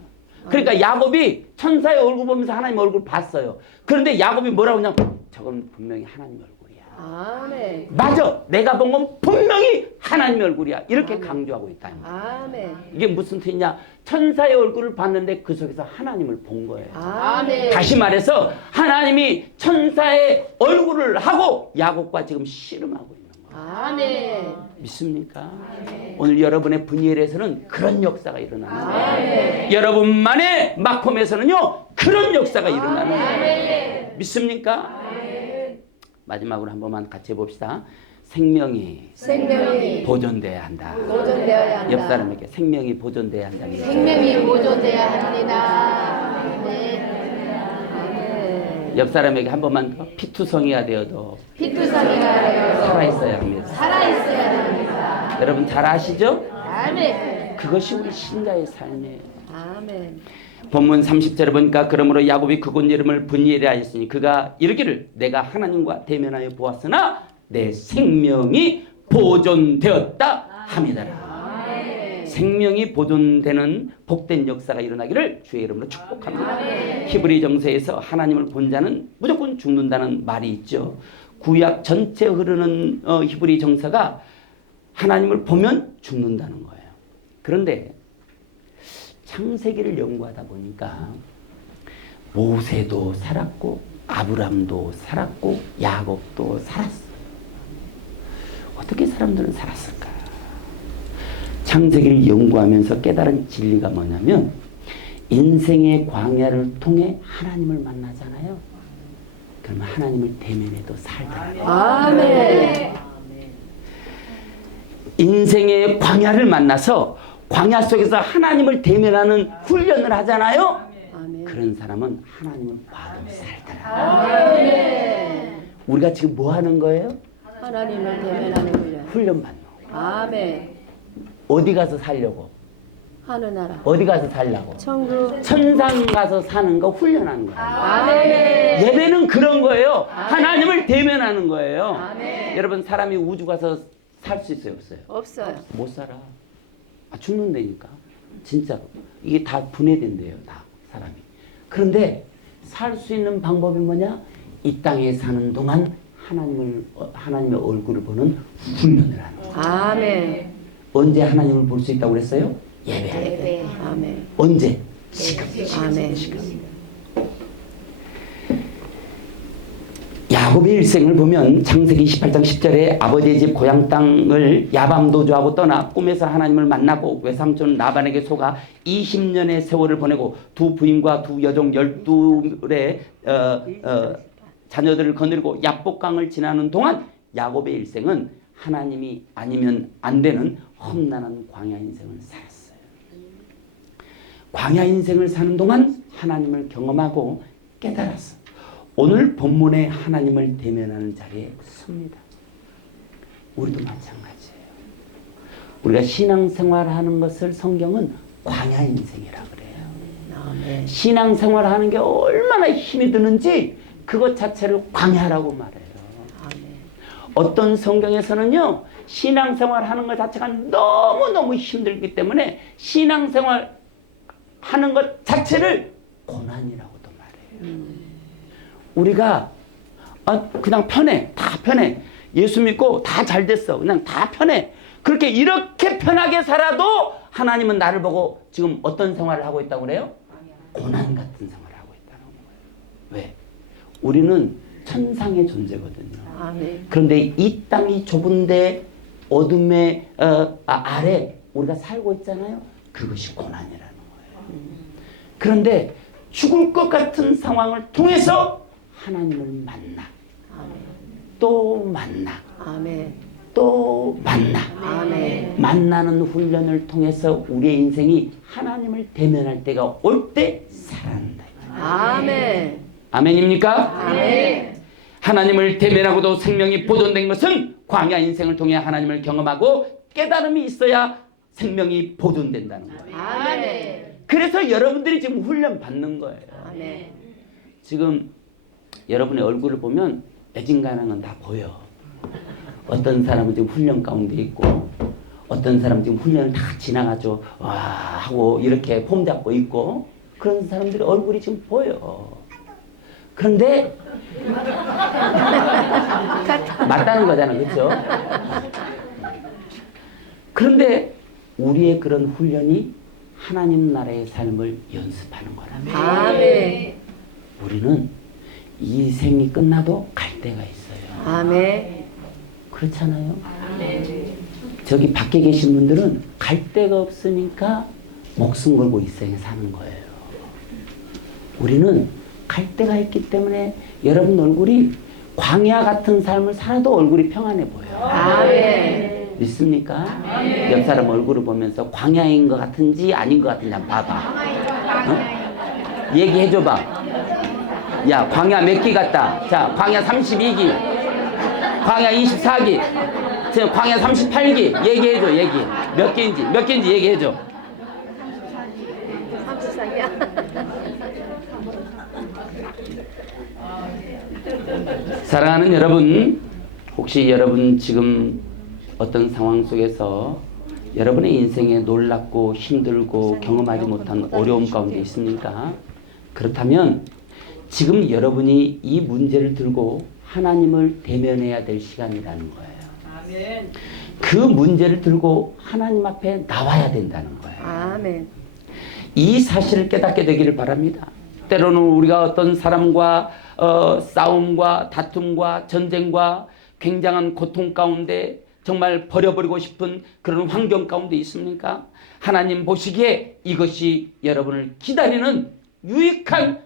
그러니까 야곱이 천사의 얼굴 보면서 하나님 얼굴 봤어요. 그런데 야곱이 뭐라고 하냐면 저건 분명히 하나님 얼굴이야. 아멘. 맞아. 내가 본 건 분명히 하나님의 얼굴이야. 이렇게 강조하고 있다. 아멘. 이게 무슨 뜻이냐? 천사의 얼굴을 봤는데 그 속에서 하나님을 본 거예요. 아멘. 다시 말해서 하나님이 천사의 얼굴을 하고 야곱과 지금 씨름하고 있는 거예요. 아멘. 믿습니까? 오늘 여러분의 분이엘에서는 그런 역사가 일어나는 거예요. 여러분만의 마콤에서는요 그런 역사가 일어나는 거예요. 믿습니까? 마지막으로 한 번만 같이 해봅시다. 생명이 보존돼야 한다. 보존되어야 한다. 옆 사람에게 생명이 보존돼야 한답니다. 생명이 보존되어야 합니다. 아멘. 옆 사람에게 한 번만 더 피투성이가 되어도 피투성이가 되어서 살아있어야 합니다. 살아있어야 합니다. 여러분 잘 아시죠? 아멘. 그것이 우리 신자의 삶이에요. 아멘. 본문 30절에 보니까 그러므로 야곱이 그곳 이름을 분이엘이라 하였으니 그가 이르기를 내가 하나님과 대면하여 보았으나 내 생명이 보존되었다 함이더라. 생명이 보존되는 복된 역사가 일어나기를 주의 이름으로 축복합니다. 히브리 정서에서 하나님을 본 자는 무조건 죽는다는 말이 있죠. 구약 전체 흐르는 히브리 정서가 하나님을 보면 죽는다는 거예요. 그런데 창세기를 연구하다 보니까 모세도 살았고 아브람도 살았고 야곱도 살았어. 어떻게 사람들은 살았을까? 창세기를 연구하면서 깨달은 진리가 뭐냐면 인생의 광야를 통해 하나님을 만나잖아요. 그러면 하나님을 대면해도 살더라고요. 아멘. 인생의 광야를 만나서 광야 속에서 하나님을 대면하는 훈련을 하잖아요. 아멘. 그런 사람은 하나님을 봐도 살더라. 아멘. 우리가 지금 뭐 하는 거예요? 하나님을 대면하는 훈련. 훈련 받는 거예요. 아멘. 어디 가서 살려고? 하늘나라. 어디 가서 살라고? 천국. 천상 가서 사는 거 훈련하는 거예요. 아멘. 예배는 그런 거예요. 하나님을 대면하는 거예요. 아멘. 여러분 사람이 우주 가서 살 수 있어요, 없어요? 없어요. 못 살아. 죽는다니까. 진짜로. 이게 다 분해된대요, 다 사람이. 그런데 살 수 있는 방법이 뭐냐? 이 땅에 사는 동안 하나님의 얼굴을 보는 훈련을 하는 거예요. 아멘. 언제 하나님을 볼 수 있다고 그랬어요? 예배할 때. 아멘. 언제? 지금. 아멘. 야곱의 일생을 보면 창세기 28장 10절에 아버지의 집 고향 땅을 야밤도주하고 떠나 꿈에서 하나님을 만나고 외삼촌 라반에게 속아 20년의 세월을 보내고 두 부인과 두 여종 12의 자녀들을 거느리고 야복강을 지나는 동안 야곱의 일생은 하나님이 아니면 안 되는 험난한 광야 인생을 살았어요. 광야 인생을 사는 동안 하나님을 경험하고 깨달았어. 오늘 본문에 하나님을 대면하는 자리에 섭니다. 우리도 마찬가지예요. 우리가 신앙생활하는 것을 성경은 광야 인생이라 그래요. 아멘. 신앙생활하는 게 얼마나 힘이 드는지 그것 자체를 광야라고 말해요. 아멘. 어떤 성경에서는요, 신앙생활하는 것 자체가 너무너무 힘들기 때문에 신앙생활 하는 것 자체를 고난이라고도 말해요. 우리가 그냥 편해. 다 편해. 예수 믿고 다 잘 됐어. 그냥 다 편해. 그렇게 이렇게 편하게 살아도 하나님은 나를 보고 지금 어떤 생활을 하고 있다고 그래요? 고난 같은 생활을 하고 있다는 거예요. 왜? 우리는 천상의 존재거든요. 아멘. 그런데 이 땅이 좁은데 어둠의 아래 우리가 살고 있잖아요. 그것이 고난이라는 거예요. 그런데 죽을 것 같은 상황을 통해서 하나님을 만나. 또 만나. 아멘. 또 만나. 아멘. 만나는 훈련을 통해서 우리의 인생이 하나님을 대면할 때가 올 때 살아난다. 아멘. 아멘입니까? 아멘. 하나님을 대면하고도 생명이 보존된 것은 광야 인생을 통해 하나님을 경험하고 깨달음이 있어야 생명이 보존된다는 거예요. 아멘. 그래서 여러분들이 지금 훈련 받는 거예요. 아멘. 지금 여러분의 얼굴을 보면 애진간한 다 보여. 어떤 사람은 지금 훈련 가운데 있고 어떤 사람은 지금 훈련을 다 지나가죠. 와 하고 이렇게 폼 잡고 있고 그런 사람들의 얼굴이 지금 보여. 그런데 맞다는 거잖아. 그렇죠? 그런데 우리의 그런 훈련이 하나님 나라의 삶을 연습하는 거라. 아멘. 우리는 이 생이 끝나도 갈 데가 있어요. 아멘. 그렇잖아요. 저기 밖에 계신 분들은 갈 데가 없으니까 목숨 걸고 이 생에 사는 거예요. 우리는 갈 데가 있기 때문에 여러분 얼굴이 광야 같은 삶을 살아도 얼굴이 평안해 보여요. 아멘. 믿습니까? 옆 사람 얼굴을 보면서 광야인 것 같은지 아닌 것 같은지 한번 봐봐. 어? 얘기해줘봐. 야, 광야 몇 기 같다. 자, 광야 32기, 광야 24기, 지금 광야 38기. 얘기해줘, 얘기. 몇 개인지 얘기해줘. 34기야. 사랑하는 여러분, 혹시 여러분 지금 어떤 상황 속에서 여러분의 인생에 놀랍고 힘들고 경험하지 못한 어려움 가운데 있습니까? 그렇다면 지금 여러분이 이 문제를 들고 하나님을 대면해야 될 시간이라는 거예요. 그 문제를 들고 하나님 앞에 나와야 된다는 거예요. 아멘. 이 사실을 깨닫게 되기를 바랍니다. 때로는 우리가 어떤 사람과 싸움과 다툼과 전쟁과 굉장한 고통 가운데 정말 버려버리고 싶은 그런 환경 가운데 있습니까? 하나님 보시기에 이것이 여러분을 기다리는 유익한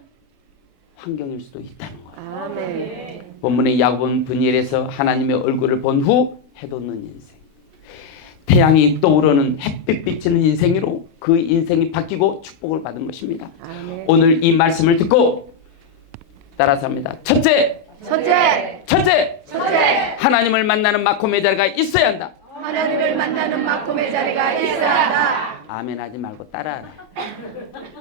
환경일 수도 있다는 거예요. 아멘. 본문의 야고보는 분이엘에서 하나님의 얼굴을 본 후 해돋는 인생, 태양이 떠오르는 햇빛 비치는 인생으로 그 인생이 바뀌고 축복을 받은 것입니다. 아멘. 오늘 이 말씀을 듣고 따라서 합니다. 첫째, 하나님을 만나는 마콤의 자리가 있어야 한다. 하나님을 만나는 마콤의 자리가 있어야 한다. 아멘 하지 말고 따라하라.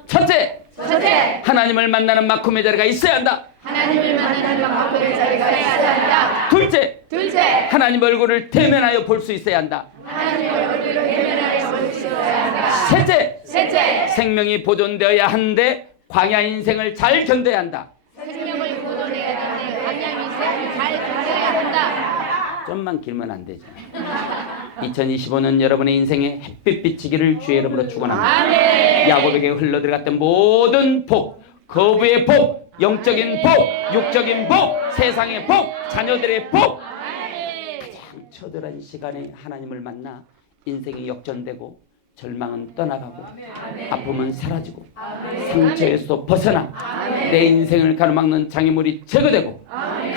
첫째, 첫째, 하나님을 만나는 마콤의 자리가 있어야 한다. 하나님을 만나는 마콤의 자리가 있어야 한다. 둘째, 둘째, 하나님 얼굴을 대면하여 볼 수 있어야 한다. 하나님의 얼굴을 대면하여 볼 수 있어야 한다. 셋째, 셋째, 생명이 보존되어야 하는데 광야 인생을 잘 견뎌야 한다. 생명을 보존해야 하는데 광야 인생을 잘 견뎌야 한다. 좀만 길면 안 되죠. 2025년 여러분의 인생에 햇빛 비치기를 주의 이름으로 축원합니다. 아멘. 야곱에게 흘러들어갔던 모든 복, 거부의 복, 영적인 복, 육적인 복, 세상의 복, 자녀들의 복, 가장 처절한 시간에 하나님을 만나 인생이 역전되고 절망은 떠나가고 아픔은 사라지고 상처에서도 벗어나 내 인생을 가로막는 장애물이 제거되고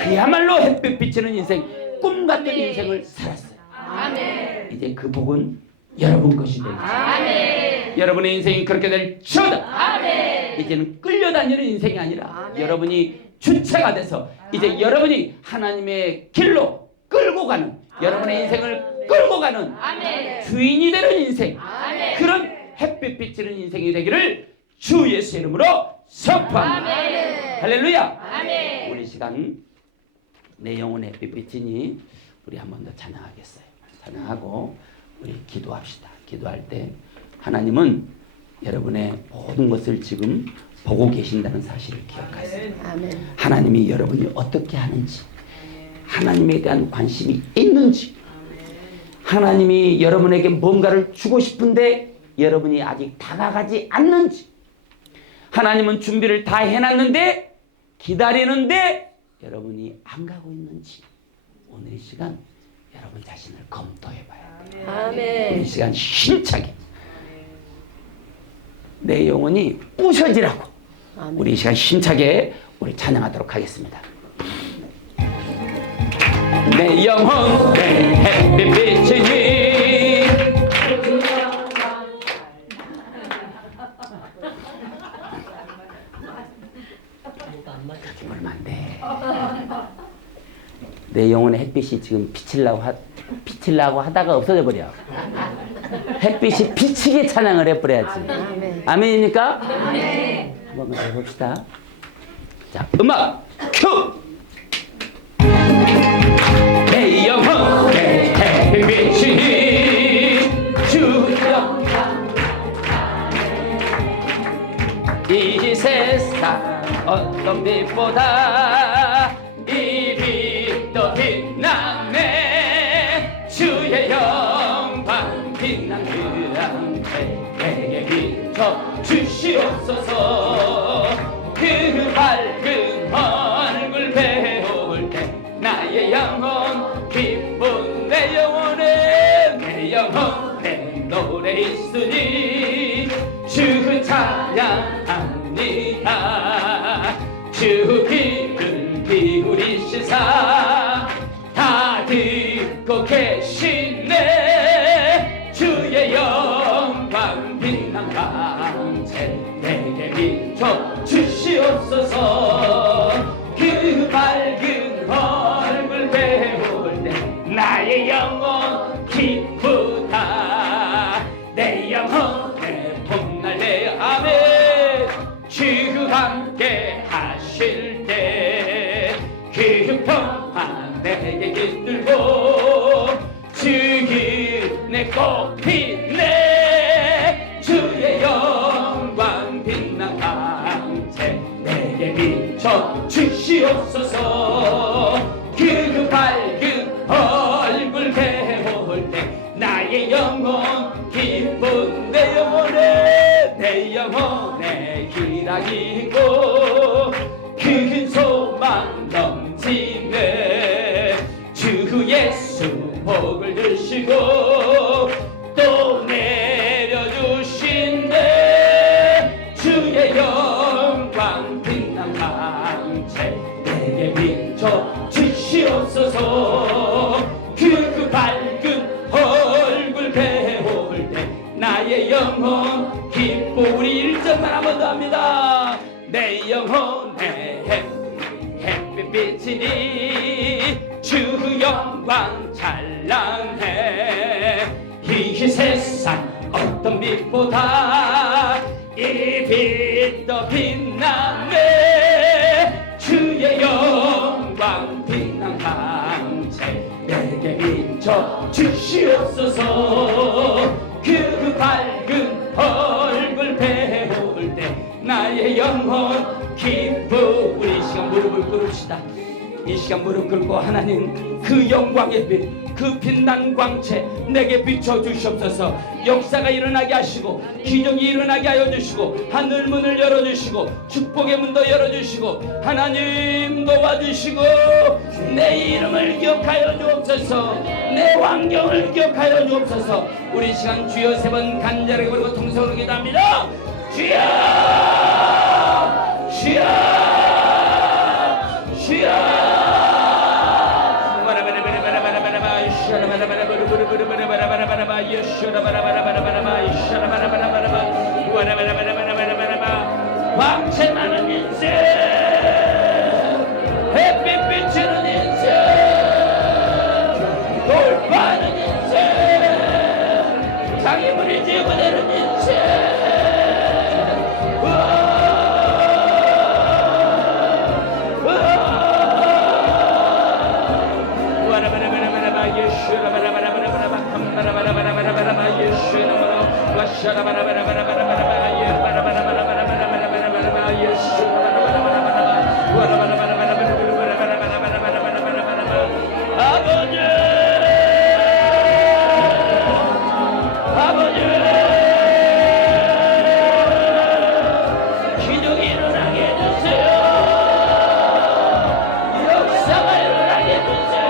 그야말로 햇빛 비치는 인생, 꿈 같은 인생을 살았어요. 아멘. 이제 그 복은 여러분 것이 되겠죠. 아멘. 여러분의 인생이 그렇게 될지어다. 아멘. 이제는 끌려다니는 인생이 아니라 아멘. 여러분이 주체가 돼서 이제 여러분이 하나님의 길로 끌고 가는, 여러분의 인생을 끌고 가는 아멘. 주인이 되는 인생, 아멘. 그런 햇빛 비치는 인생이 되기를 주 예수 이름으로 선포합니다. 아멘. 할렐루야. 아멘. 우리 시간 내 영혼의 햇빛 비치니 우리 한 번 더 찬양하겠어요. 찬양하고 우리 기도합시다. 기도할 때 하나님은 여러분의 모든 것을 지금 보고 계신다는 사실을 기억하세요. 아멘. 하나님이 여러분이 어떻게 하는지, 하나님에 대한 관심이 있는지, 하나님이 여러분에게 뭔가를 주고 싶은데 여러분이 아직 다가가지 않는지, 하나님은 준비를 다 해놨는데 기다리는데 여러분이 안 가고 있는지, 오늘 이 시간 여러분 자신을 검토해봐야 돼요. 아멘. 이 시간 힘차게 내 영혼이 부셔지라고 우리 이 시간 힘차게 우리 찬양하도록 하겠습니다. 내 영혼 내 햇빛이니 그렇게 물면 안 돼. 내 영혼의 햇빛이 지금 비치려고 하다가 없어져 버려. 햇빛이 비치게 찬양을 해버려야지. 아멘입니까? 한번 해봅시다. 자, 음악 큐! 내 영혼 내 햇빛이니 주여 이 세상 어떤 빛보다 이 빛도 빛나네 주의 영광 빛난 그 앞에 내게 비춰 주시옵소서 그 밝은 얼굴 배울 때 나의 영혼 기쁜 내 영혼에 내 영혼 내 노래 있으니 주 찬양합니다 주 귀를 기울이시사 다 듣고 계시네 주의 영광 빛난 광채 내게 비춰 주시옵소서 그 밝은 얼굴 배울 때 나의 영혼 기쁘다 내 영혼 내 봄날 내 아멘 주 함께 하실 때 그 평안 내게 깃들고 주길 내 꽃피네 주의 영광 빛난 광채 내게 비춰 주시옵소서 그 밝은 얼굴 배울 때 나의 영혼 기쁜 내 영혼에 희락이 있고 큰 소망 넘치네 주 예수 복을 주시고 또 내려주신네 주의 영광 빛난 광채 내게 비춰 주시옵소서 그 밝은 얼굴 배울 때 나의 영혼 기뻐 우리 1절만 한 번 더 합니다 내 영혼의 햇빛이니 주 영광 찬란해 이 세상 어떤 빛보다 이 빛도 빛나네 주의 영광 빛난 광채 내게 비춰 주시옵소서 그 밝은 얼굴 배울 때 나의 영혼 기쁘 우리 이 시간 무릎을 꿇읍시다 이 시간 무릎 꿇고 하나님 그 영광의 빛 그 빛난 광채 내게 비춰주시옵소서 역사가 일어나게 하시고 기적이 일어나게 하여 주시고 하늘 문을 열어주시고 축복의 문도 열어주시고 하나님 도와주시고 내 이름을 기억하여 주옵소서 내 환경을 기억하여 주옵소서 우리 시간 주여 세 번 간절하게 부르고 통성으로 기도합니다 주여 주여 주여 광채 나는 인생 햇빛 비치는 인생 돌파하는 인생 장애물이 지고 되는 인생 아버지 기적이 일어나게 해주세요 역사가 일어나게 해주세요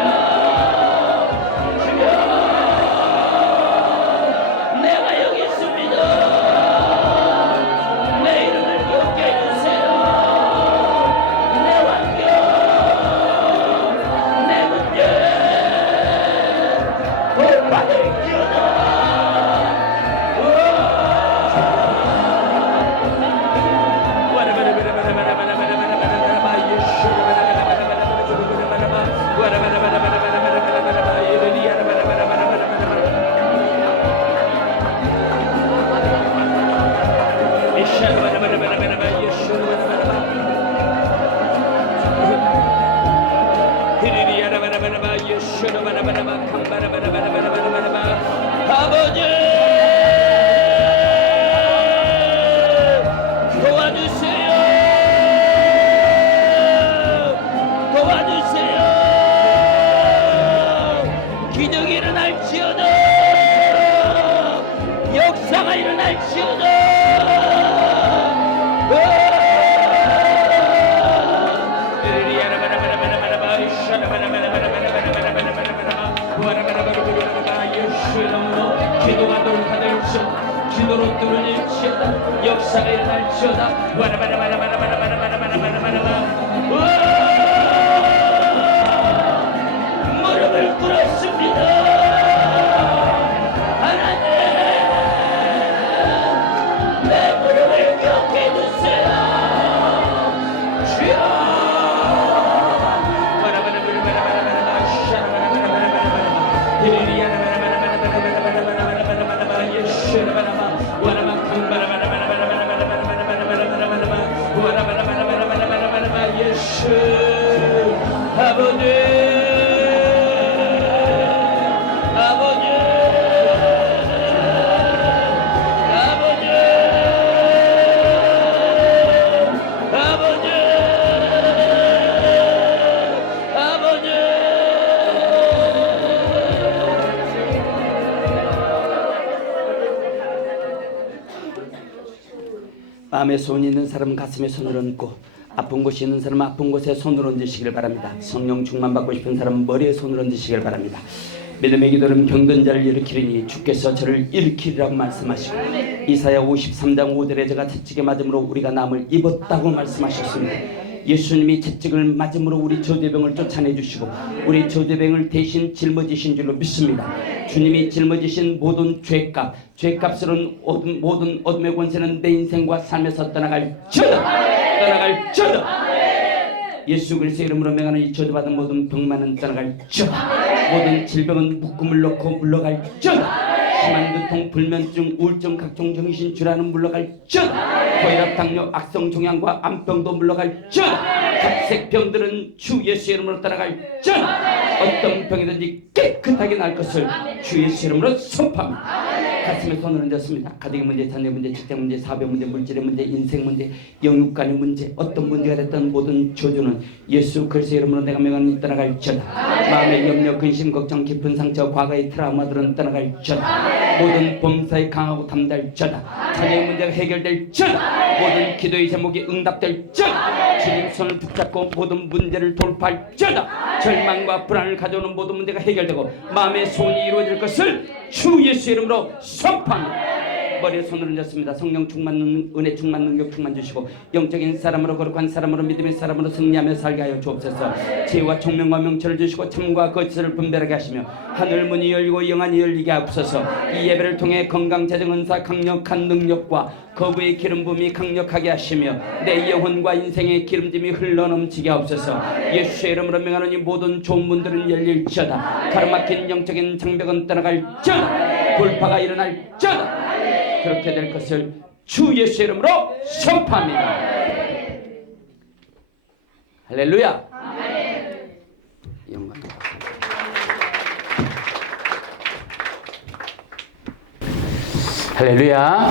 아버지 도와주세요. 도와주세요. 기적이 일어날지어다. 역사가 일어날지어다. 기도가 돌파될지어다. 기도로 뚫어질지어다. 역사가 일어날지어다. 무릎을 꿇었습니다. 하나님, 내 무릎을 기억해 주세요. 주여. 아버지, 아버지, 아버지, 아버지, 아버지. 마음에 손이 있는 사람은 가슴에 손을 얹고 아픈 곳이 있는 사람은 아픈 곳에 손을 얹으시길 바랍니다. 성령 충만 받고 싶은 사람은 머리에 손을 얹으시길 바랍니다. 믿음의 기도는 병든 자를 일으키리니 주께서 저를 일으키리라고 말씀하시고 이사야 53장 5절에 제가 채찍에 맞음으로 우리가 남을 입었다고 말씀하셨습니다. 예수님이 채찍을 맞음으로 우리 저주병을 쫓아내 주시고 우리 저주병을 대신 짊어지신 줄로 믿습니다. 주님이 짊어지신 모든 죄값으로는 모든 어둠의 권세는 내 인생과 삶에서 떠나갈지어다. 예수 그리스도의 이름으로 명하는 이 저주받은 모든 병만은 떠나갈지어다. 모든 질병은 묶음을 놓고 물러갈지어다. 심한 두통, 불면증, 우울증, 각종 정신 질환은 물러갈지어다. 고혈압, 당뇨, 악성 종양과 암병도 물러갈지어다. 각색병들은 주 예수의 이름으로 떠나갈지어다. 어떤 병이든지 깨끗하게 날 것을 주 예수의 이름으로 선포합니다. 가슴에 손을 얹었습니다. 가정의 문제, 자녀 문제, 직장 문제, 사회 문제, 물질의 문제, 인생 문제, 영육간의 문제, 어떤 문제가 됐던 모든 저주는 예수 그리스도의 이름으로 내가 명하니 떠나갈지어다. 마음의 염려, 근심, 걱정, 깊은 상처, 과거의 트라우마들은 떠나갈지어다. 모든 범사에 강하고 담달지어다. 자녀의 문제가 해결될지어다. 모든 기도의 제목이 응답될지어다. 주님 손을 붙잡고 모든 문제를 돌파할지어다. 절망과 불안을 가져오는 모든 문제가 해결되고 마음의 소원이 이루어질 것을 주 예수의 이름으로 선포합니다. 머리에 손을 얹었습니다. 성령 충만, 은혜 충만, 능력 충만 주시고 영적인 사람으로 거룩한 사람으로 믿음의 사람으로 승리하며 살게 하여 주옵소서. 지혜와 총명과 명철을 주시고 참과 거짓을 분별하게 하시며 하늘 문이 열리고 영안이 열리게 하옵소서. 이 예배를 통해 건강, 재정, 은사, 강력한 능력과 거부의 기름 부음이 강력하게 하시며 내 영혼과 인생의 기름짐이 흘러넘치게 하옵소서. 예수의 이름으로 명하노니 모든 좋은 문들은 열릴지어다. 가로막힌 영적인 장벽은 떠나갈지어다. 돌파가 일어날지어다. 그렇게 될 것을 주 예수의 이름으로 선포합니다. 할렐루야. 영광. 할렐루야.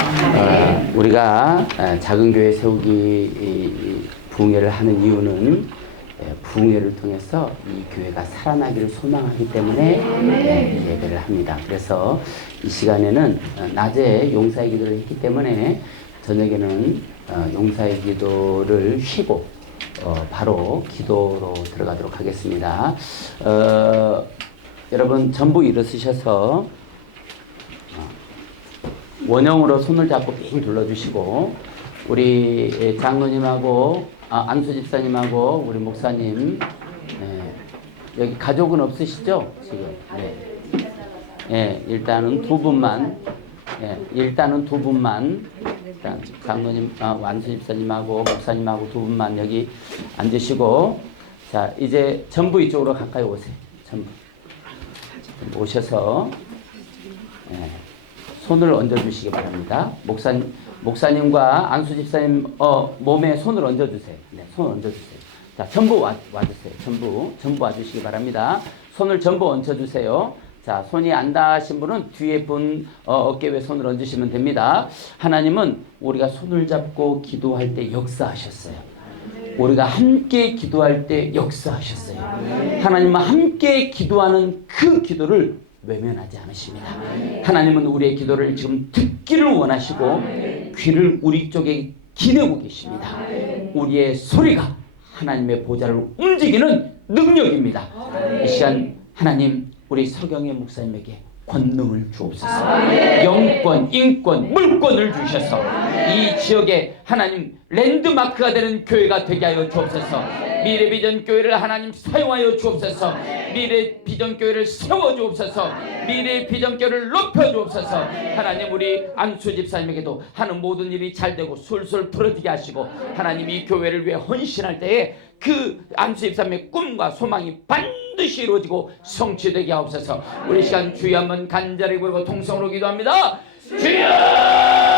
우리가 작은 교회 세우기 부흥회를 하는 이유는 부흥회를 통해서 이 교회가 살아나기를 소망하기 때문에 예배를 합니다. 그래서 이 시간에는 낮에 용사의 기도를 했기 때문에 저녁에는 용사의 기도를 쉬고 바로 기도로 들어가도록 하겠습니다. 여러분 전부 일어서셔서 원형으로 손을 잡고 빙 둘러주시고 우리 장로님하고 안수 집사님하고 우리 목사님 여기 가족은 없으시죠? 지금 예, 일단은 두 분만, 예, 일단은 두 분만, 일단 장로님, 완수 집사님하고 목사님하고 두 분만 여기 앉으시고, 자, 이제 전부 이쪽으로 가까이 오세요. 전부. 오셔서, 예, 손을 얹어주시기 바랍니다. 목사님과 안수 집사님, 몸에 손을 얹어주세요. 네, 손 얹어주세요. 자, 전부 와주세요. 전부 와주시기 바랍니다. 손을 전부 얹혀주세요. 자, 손이 안 닿으신 분은 뒤에 분 어깨 위에 손을 얹으시면 됩니다. 하나님은 우리가 손을 잡고 기도할 때 역사하셨어요. 우리가 함께 기도할 때 역사하셨어요. 하나님은 함께 기도하는 그 기도를 외면하지 않으십니다. 하나님은 우리의 기도를 지금 듣기를 원하시고 귀를 우리 쪽에 기대고 계십니다. 우리의 소리가 하나님의 보좌를 움직이는 능력입니다. 이 시간 하나님 우리 서경의 목사님에게 권능을 주옵소서. 영권, 인권, 물권을 주셔서 이 지역에 하나님 랜드마크가 되는 교회가 되게 하여 주옵소서. 미래 비전 교회를 하나님 사용하여 주옵소서. 미래 비전 교회를 세워 주옵소서. 미래 비전 교회를 높여 주옵소서. 하나님 우리 안수 집사님에게도 하는 모든 일이 잘 되고 술술 풀어지게 하시고 하나님 이 교회를 위해 헌신할 때에 그 안수 집사님의 꿈과 소망이 반드시 이루어지고 성취되게 하옵소서. 우리 시간 주여 한번 간절히 부르고 통성으로 기도합니다. 주여!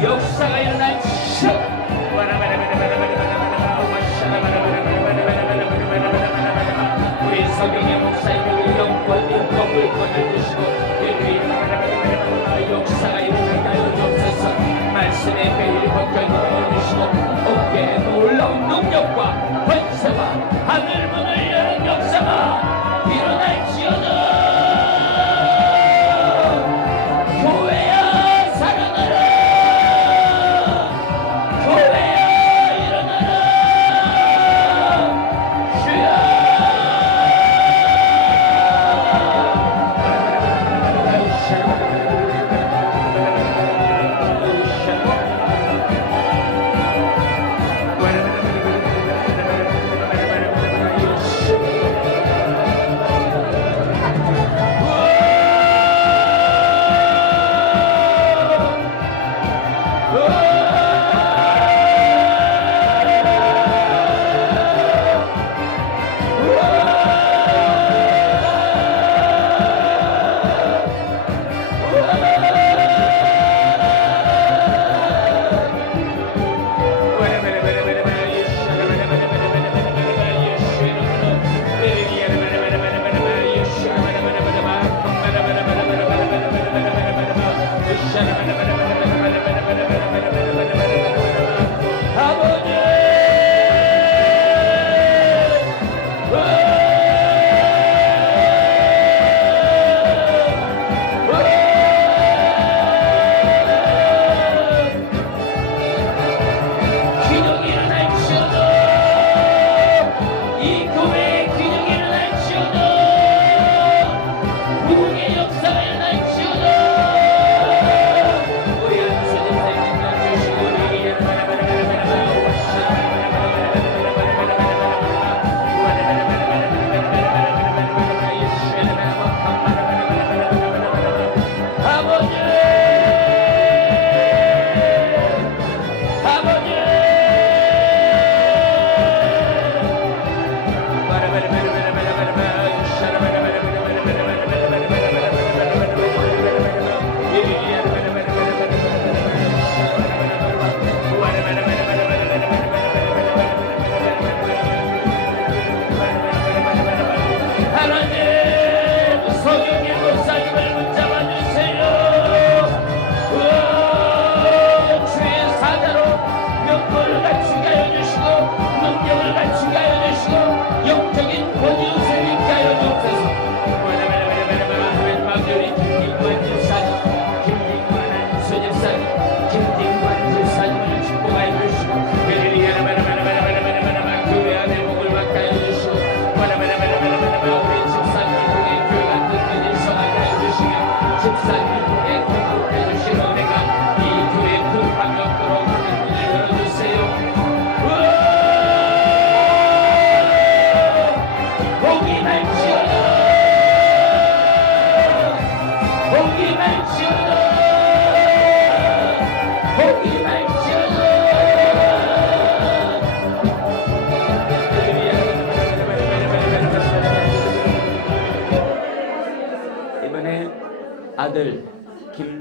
역사가 일어날지어다. 우리 서경의 목사님을 영권 물권을 주시고 역사가 일어나게 하여 주옵소서. 말씀의 배를 벗겨 주시고 어깨에 놀라운 능력과 권세와 하늘 문을 여는 역사가 일어날지어다.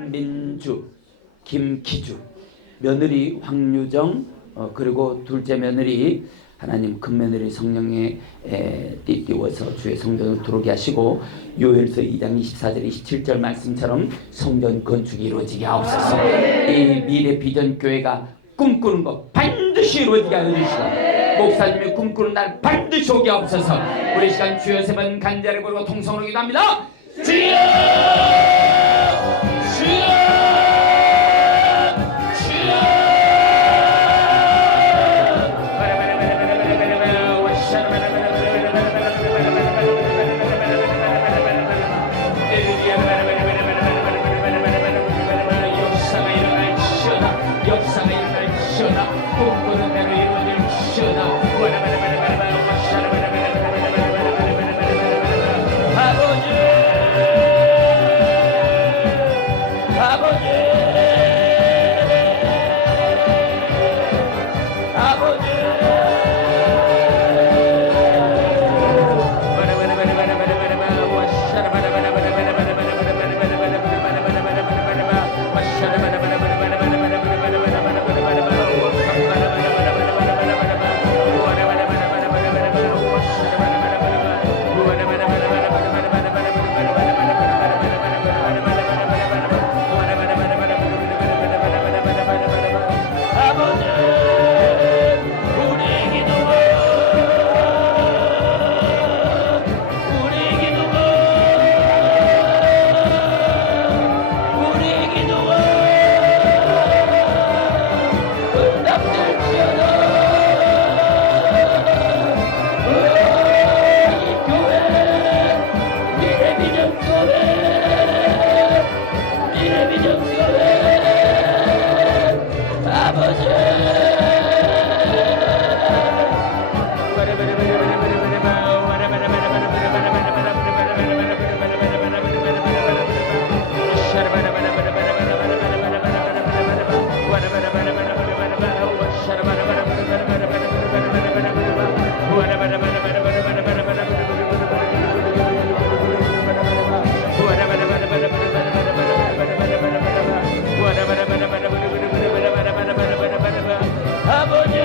한민주, 김기주, 며느리 황유정, 그리고 둘째 며느리 하나님 큰며느리 성령에 띠띠워서 주의 성전으로 들어오게 하시고 요엘서 2장 24절 27절 말씀처럼 성전 건축이 이루어지게 하옵소서. 이 미래 비전 교회가 꿈꾸는 것 반드시 이루어지게 하여 주시고 목사님의 꿈꾸는 날 반드시 오게 하옵소서. 우리 시간 주여 세 번 간절히 부르고 통성으로 기도합니다. 주여! 주여! 역사가 일어나시오나 꿈꾸는 대로 이루어질시오나 아버지 아버지 아버지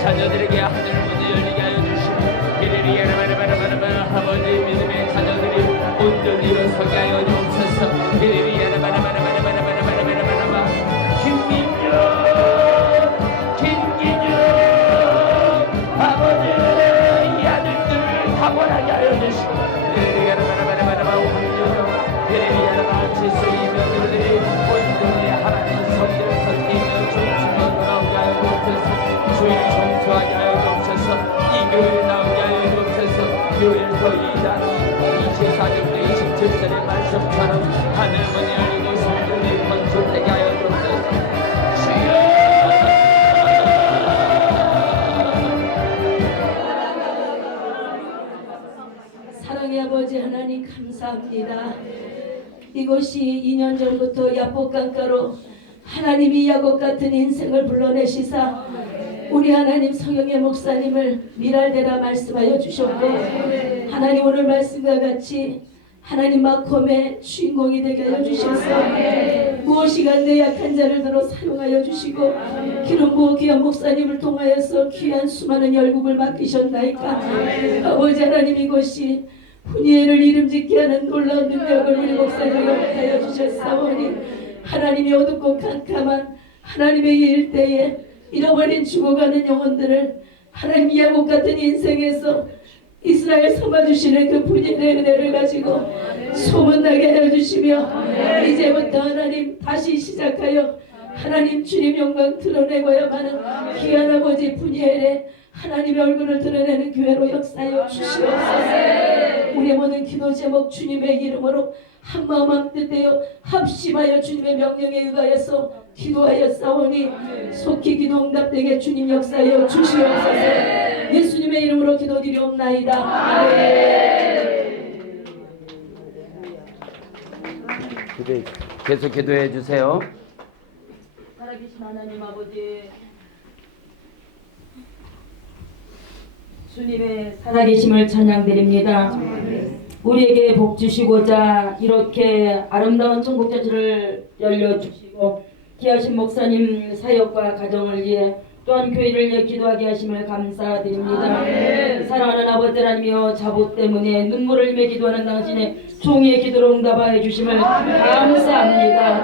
자녀들에게 하늘문이 열리게 하여 주시고 아버지 믿음의 자녀들이 온전히 일어서게 하여 주옵소서. 김기주 아버지 이 아들들을 타고나게 하여 주시고 지수의 며느리들이 온전히 하나님 성전을 섬기며 춤추며 돌아오게 하여 주옵소서. 주일 청소하게 하여 주옵소서. 이 교회에 나오게 하여 주옵소서. 교회에서 2장 24절부터 27절의 말씀처럼 하늘문이 열리고 성전이 건축되게 하여 주옵소서. 주여 사랑의 아버지 하나님 감사합니다. 이곳이 2년 전부터 야복강가로 하나님이 야곱 같은 인생을 불러내시사 우리 하나님 성영의 목사님을 미랄대라 말씀하여 주셨고 하나님 오늘 말씀과 같이 하나님 마콤의 주인공이 되게 하여 주셔서 무엇이간내 약한 자를 들어 사용하여 주시고 기름 부어 귀한 목사님을 통하여서 귀한 수많은 열국을 맡기셨나이까. 아버지 하나님 이것이 분이엘을 이름짓게 하는 놀라운 능력을 우리 목사님에게 하여 주셨사오니 하나님이 어둡고 캄캄한 하나님의 일대에 잃어버린 죽어가는 영혼들을 하나님 야곱 같은 인생에서 이스라엘 삼아주시는 그 분이엘의 은혜를 가지고 소문나게 하여 주시며 이제부터 하나님 다시 시작하여 하나님 주님 영광 드러내고야만은 귀한 아버지 분이엘의 하나님의 얼굴을 드러내는 교회로 역사하여 주시옵소서. 우리의 모든 기도 제목 주님의 이름으로 한마음 한뜻되어 합심하여 주님의 명령에 의하여서 기도하여 싸우니 속히 기도 응답되게 주님 역사하여 주시옵소서. 예수님의 이름으로 기도드리옵나이다. 아멘. 계속 기도해 주세요. 살아계신 하나님 아버지, 주님의 살아계심을 찬양드립니다. 우리에게 복 주시고자 이렇게 아름다운 천국자치를 열려주시고 귀하신 목사님 사역과 가정을 위해 또한 교회를 위해 기도하게 하심을 감사드립니다. 사랑하는 아버지 하나님이여, 자부 때문에 눈물을 흘리며 기도하는 당신의 종의 기도로 응답하여 주심을 감사합니다.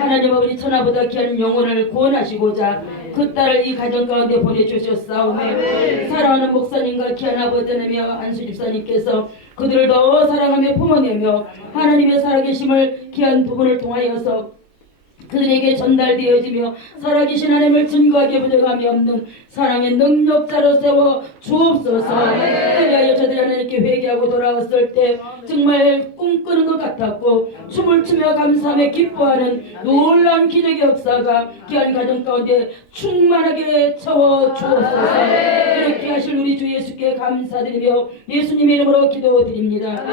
하나님 아버지, 천하보다 귀한 영혼을 구원하시고자 그 딸을 이 가정 가운데 보내주셨사오매 사랑하는 목사님과 귀한 아버지 하나님이여, 안수 집사님께서 그들을 더 사랑하며 품어내며 하나님의 살아계심을 귀한 부분을 통하여서 그들에게 전달되어지며 살아계신 하나님을 증거하게 부족함이 없는 사랑의 능력자로 세워 주옵소서. 그리하여 저들이 하나님께 회개하고 돌아왔을 때 정말 꿈꾸는 것 같았고 춤을 추며 감사하며 기뻐하는 놀라운 기적의 역사가 귀한 가정 가운데 충만하게 채워 주옵소서. 그렇게 하실 우리 주 예수께 감사드리며 예수님의 이름으로 기도드립니다.